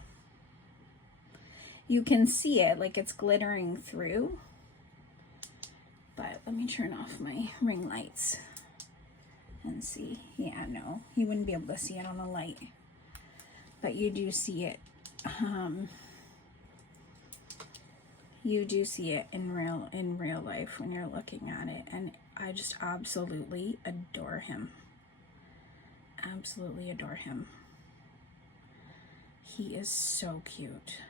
You can see it like it's glittering through. But let me turn off my ring lights and see. Yeah, no, you wouldn't be able to see it on the light, but you do see it. You do see it in real life when you're looking at it, and I just absolutely adore him. Absolutely adore him. He is so cute.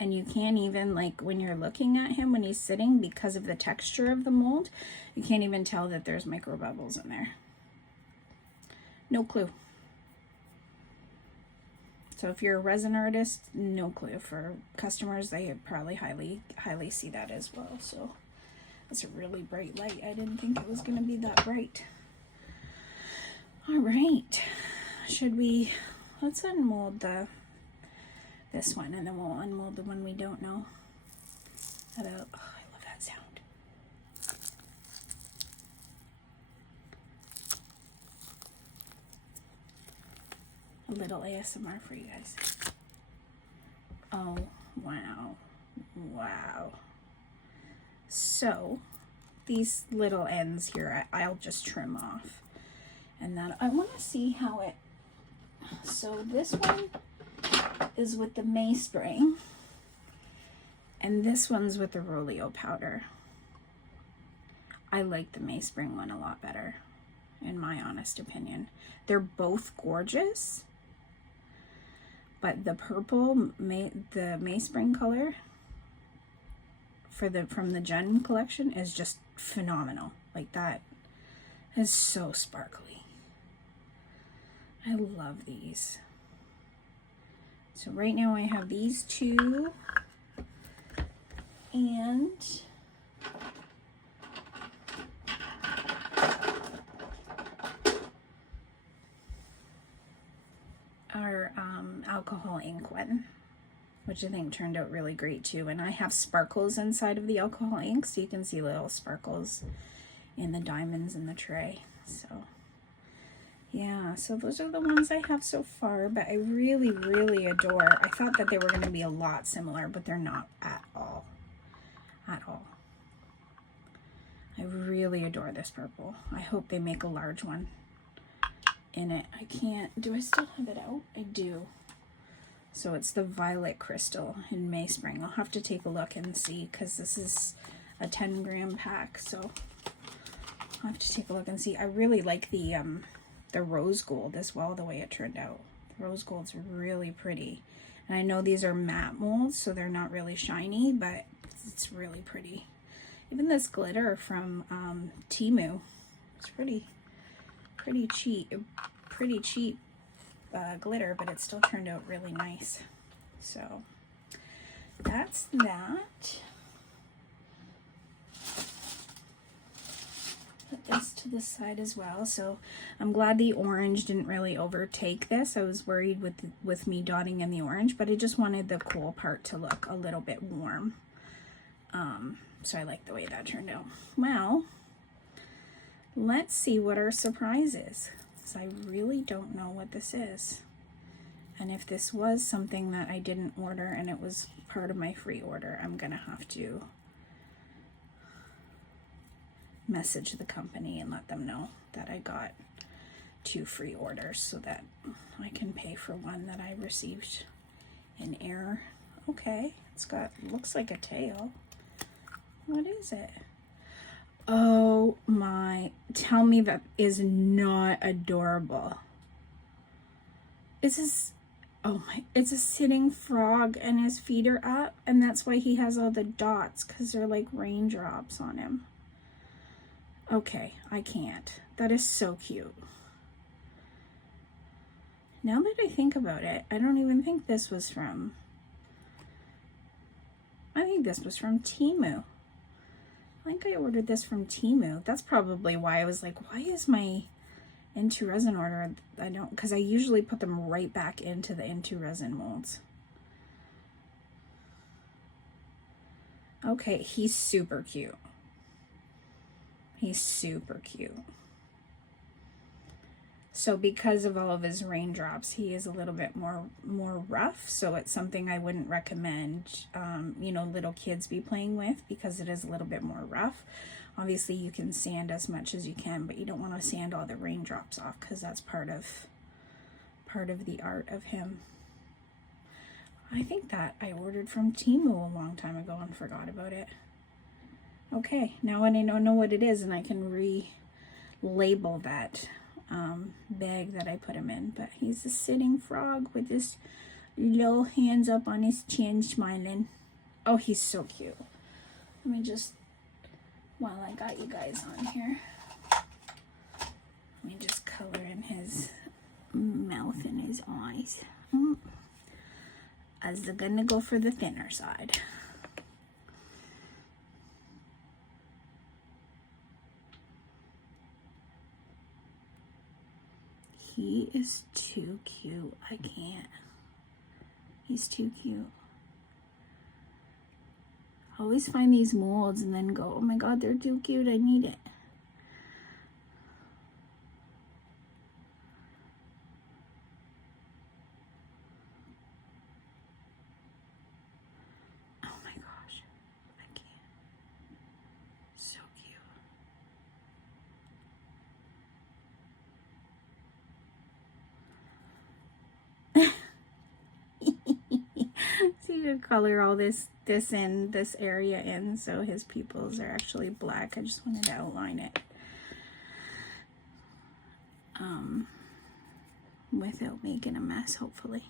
And you can't even, like, when you're looking at him when he's sitting, because of the texture of the mold, you can't even tell that there's micro bubbles in there. No clue. So if you're a resin artist, no clue. For customers, they probably highly see that as well. So it's a really bright light. I didn't think it was going to be that bright. All right. Let's unmold this one, and then we'll unmold the one we don't know about. Oh, I love that sound. A little ASMR for you guys. Oh, wow. Wow. So these little ends here, I'll just trim off. And then I want to see how it, so this one is with the Mayspring, and this one's with the Roleo powder. I like the Mayspring one a lot better, in my honest opinion. They're both gorgeous, but the purple, the Mayspring color from the Jen collection is just phenomenal. Like, that is so sparkly. I love these. So right now I have these two, and our alcohol ink one, which I think turned out really great too. And I have sparkles inside of the alcohol ink, so you can see little sparkles in the diamonds in the tray. So yeah, so those are the ones I have so far, but I really, really adore. I thought that they were going to be a lot similar, but they're not at all. At all. I really adore this purple. I hope they make a large one in it. I can't, do I still have it out? I do. So it's the Violet Crystal in Mayspring. I'll have to take a look and see, because this is a 10-gram pack, so I'll have to take a look and see. I really like the rose gold as well, the way it turned out. The rose gold's really pretty. And I know these are matte molds, so they're not really shiny, but it's really pretty. Even this glitter from Temu, it's pretty cheap glitter, but it still turned out really nice. So that's that. Put this to the side as well. So I'm glad the orange didn't really overtake this. I was worried with me dotting in the orange, but I just wanted the cool part to look a little bit warm. So I like the way that turned out. Well, let's see what our surprise is, because I really don't know what this is. And if this was something that I didn't order and it was part of my free order, I'm gonna have to message the company and let them know that I got 2 free orders so that I can pay for one that I received in error. Okay, it's got, looks like a tail. What is it? Oh my, tell me that is not adorable. Is this, oh my, it's a sitting frog and his feet are up, and that's why he has all the dots, because they're like raindrops on him. Okay, I can't. That is so cute. Now that I think about it, I don't even think this was from, I think this was from Temu. I think I ordered this from Temu. That's probably why I was like, why is my IntoResin order, I don't, because I usually put them right back into the IntoResin molds. Okay, he's super cute. He's super cute. So because of all of his raindrops, he is a little bit more rough. So it's something I wouldn't recommend, you know, little kids be playing with, because it is a little bit more rough. Obviously, you can sand as much as you can, but you don't want to sand all the raindrops off, because that's part of the art of him. I think that I ordered from Temu a long time ago and forgot about it. Okay, now I don't know what it is, and I can relabel that bag that I put him in. But he's a sitting frog with his little hands up on his chin, smiling. Oh, he's so cute. Let me just, while I got you guys on here, let me just color in his mouth and his eyes. As they're gonna go for the thinner side. He is too cute. I can't. He's too cute. I always find these molds and then go, oh my god, they're too cute. I need it. Oh my god. to color all this area in, so his pupils are actually black. I just wanted to outline it without making a mess, hopefully.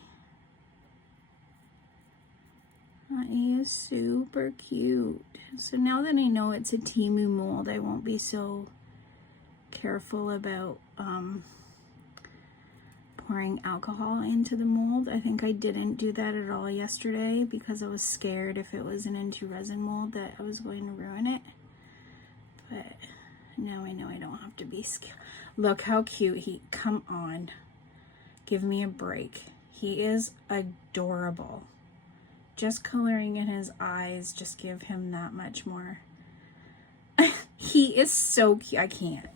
He is super cute. So now that I know it's a Temu mold, I won't be so careful about pouring alcohol into the mold. I think I didn't do that at all yesterday because I was scared if it was an IntoResin mold that I was going to ruin it. But now I know I don't have to be scared. Look how cute he, come on. Give me a break. He is adorable. Just coloring in his eyes just give him that much more. He is so cute. I can't.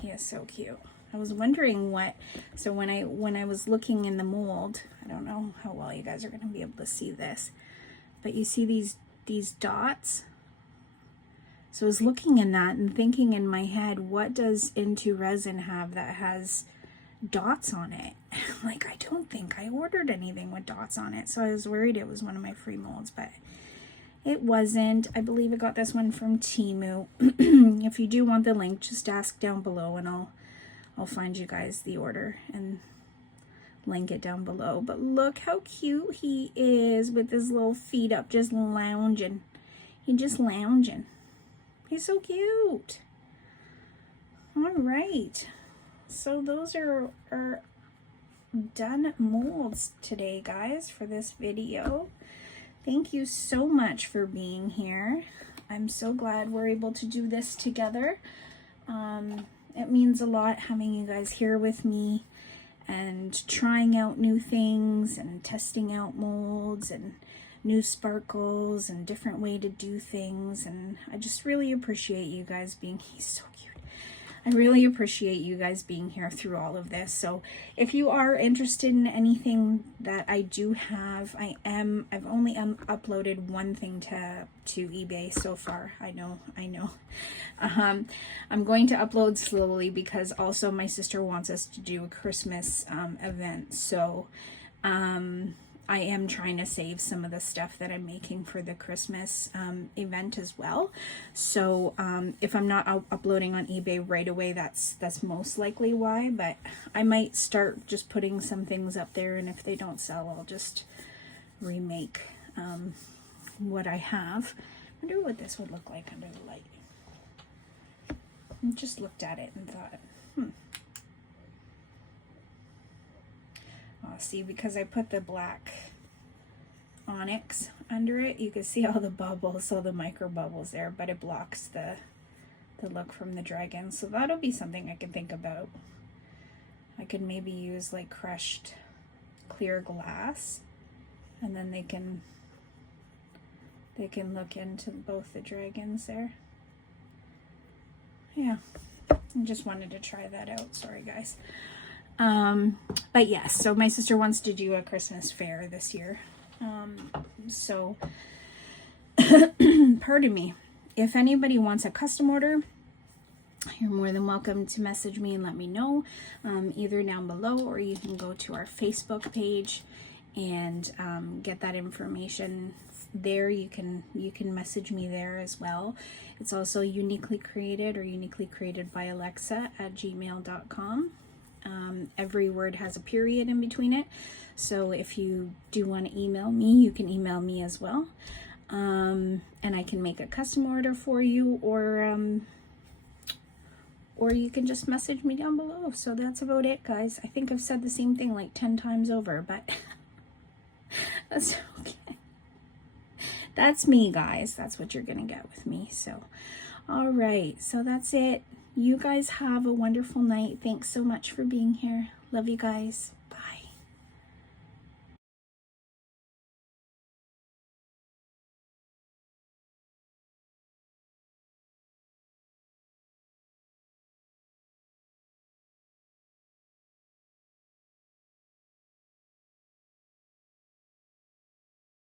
He is so cute. I was wondering what, so when I was looking in the mold, I don't know how well you guys are going to be able to see this, but you see these dots? So I was looking in that and thinking in my head, what does IntoResin have that has dots on it? Like, I don't think I ordered anything with dots on it, so I was worried it was one of my free molds, but it wasn't. I believe I got this one from Temu. If you do want the link, just ask down below and I'll find you guys the order and link it down below. But look how cute he is with his little feet up, just lounging. He's just lounging. He's so cute. All right. So those are our done molds today, guys, for this video. Thank you so much for being here. I'm so glad we're able to do this together. It means a lot having you guys here with me and trying out new things and testing out molds and new sparkles and different way to do things. And I just really appreciate you guys being, he's so cute. I really appreciate you guys being here through all of this. So if you are interested in anything that I do have, I've only uploaded one thing to eBay so far. I know. I'm going to upload slowly because also my sister wants us to do a Christmas event. So I am trying to save some of the stuff that I'm making for the Christmas event as well. So if I'm not uploading on eBay right away, that's most likely why. But I might start just putting some things up there, and if they don't sell, I'll just remake what I have. I wonder what this would look like under the light. I just looked at it and thought, see, because I put the black onyx under it, you can see all the bubbles, all the micro bubbles there, but it blocks the look from the dragon. So that'll be something I can think about. I could maybe use like crushed clear glass, and then they can look into both the dragons there. Yeah, I just wanted to try that out. Sorry guys. But yes, so my sister wants to do a Christmas fair this year. So pardon me, if anybody wants a custom order, you're more than welcome to message me and let me know, either down below, or you can go to our Facebook page and get that information there. You can message me there as well. It's also uniquely created or uniquely created by Alexa at gmail.com. Every word has a period in between it, so if you do want to email me, you can email me as well, and I can make a custom order for you, or you can just message me down below. So that's about it, guys. I think I've said the same thing like 10 times over, but that's okay. That's me, guys. That's what you're gonna get with me. So all right, so that's it. You guys have a wonderful night. Thanks so much for being here. Love you guys.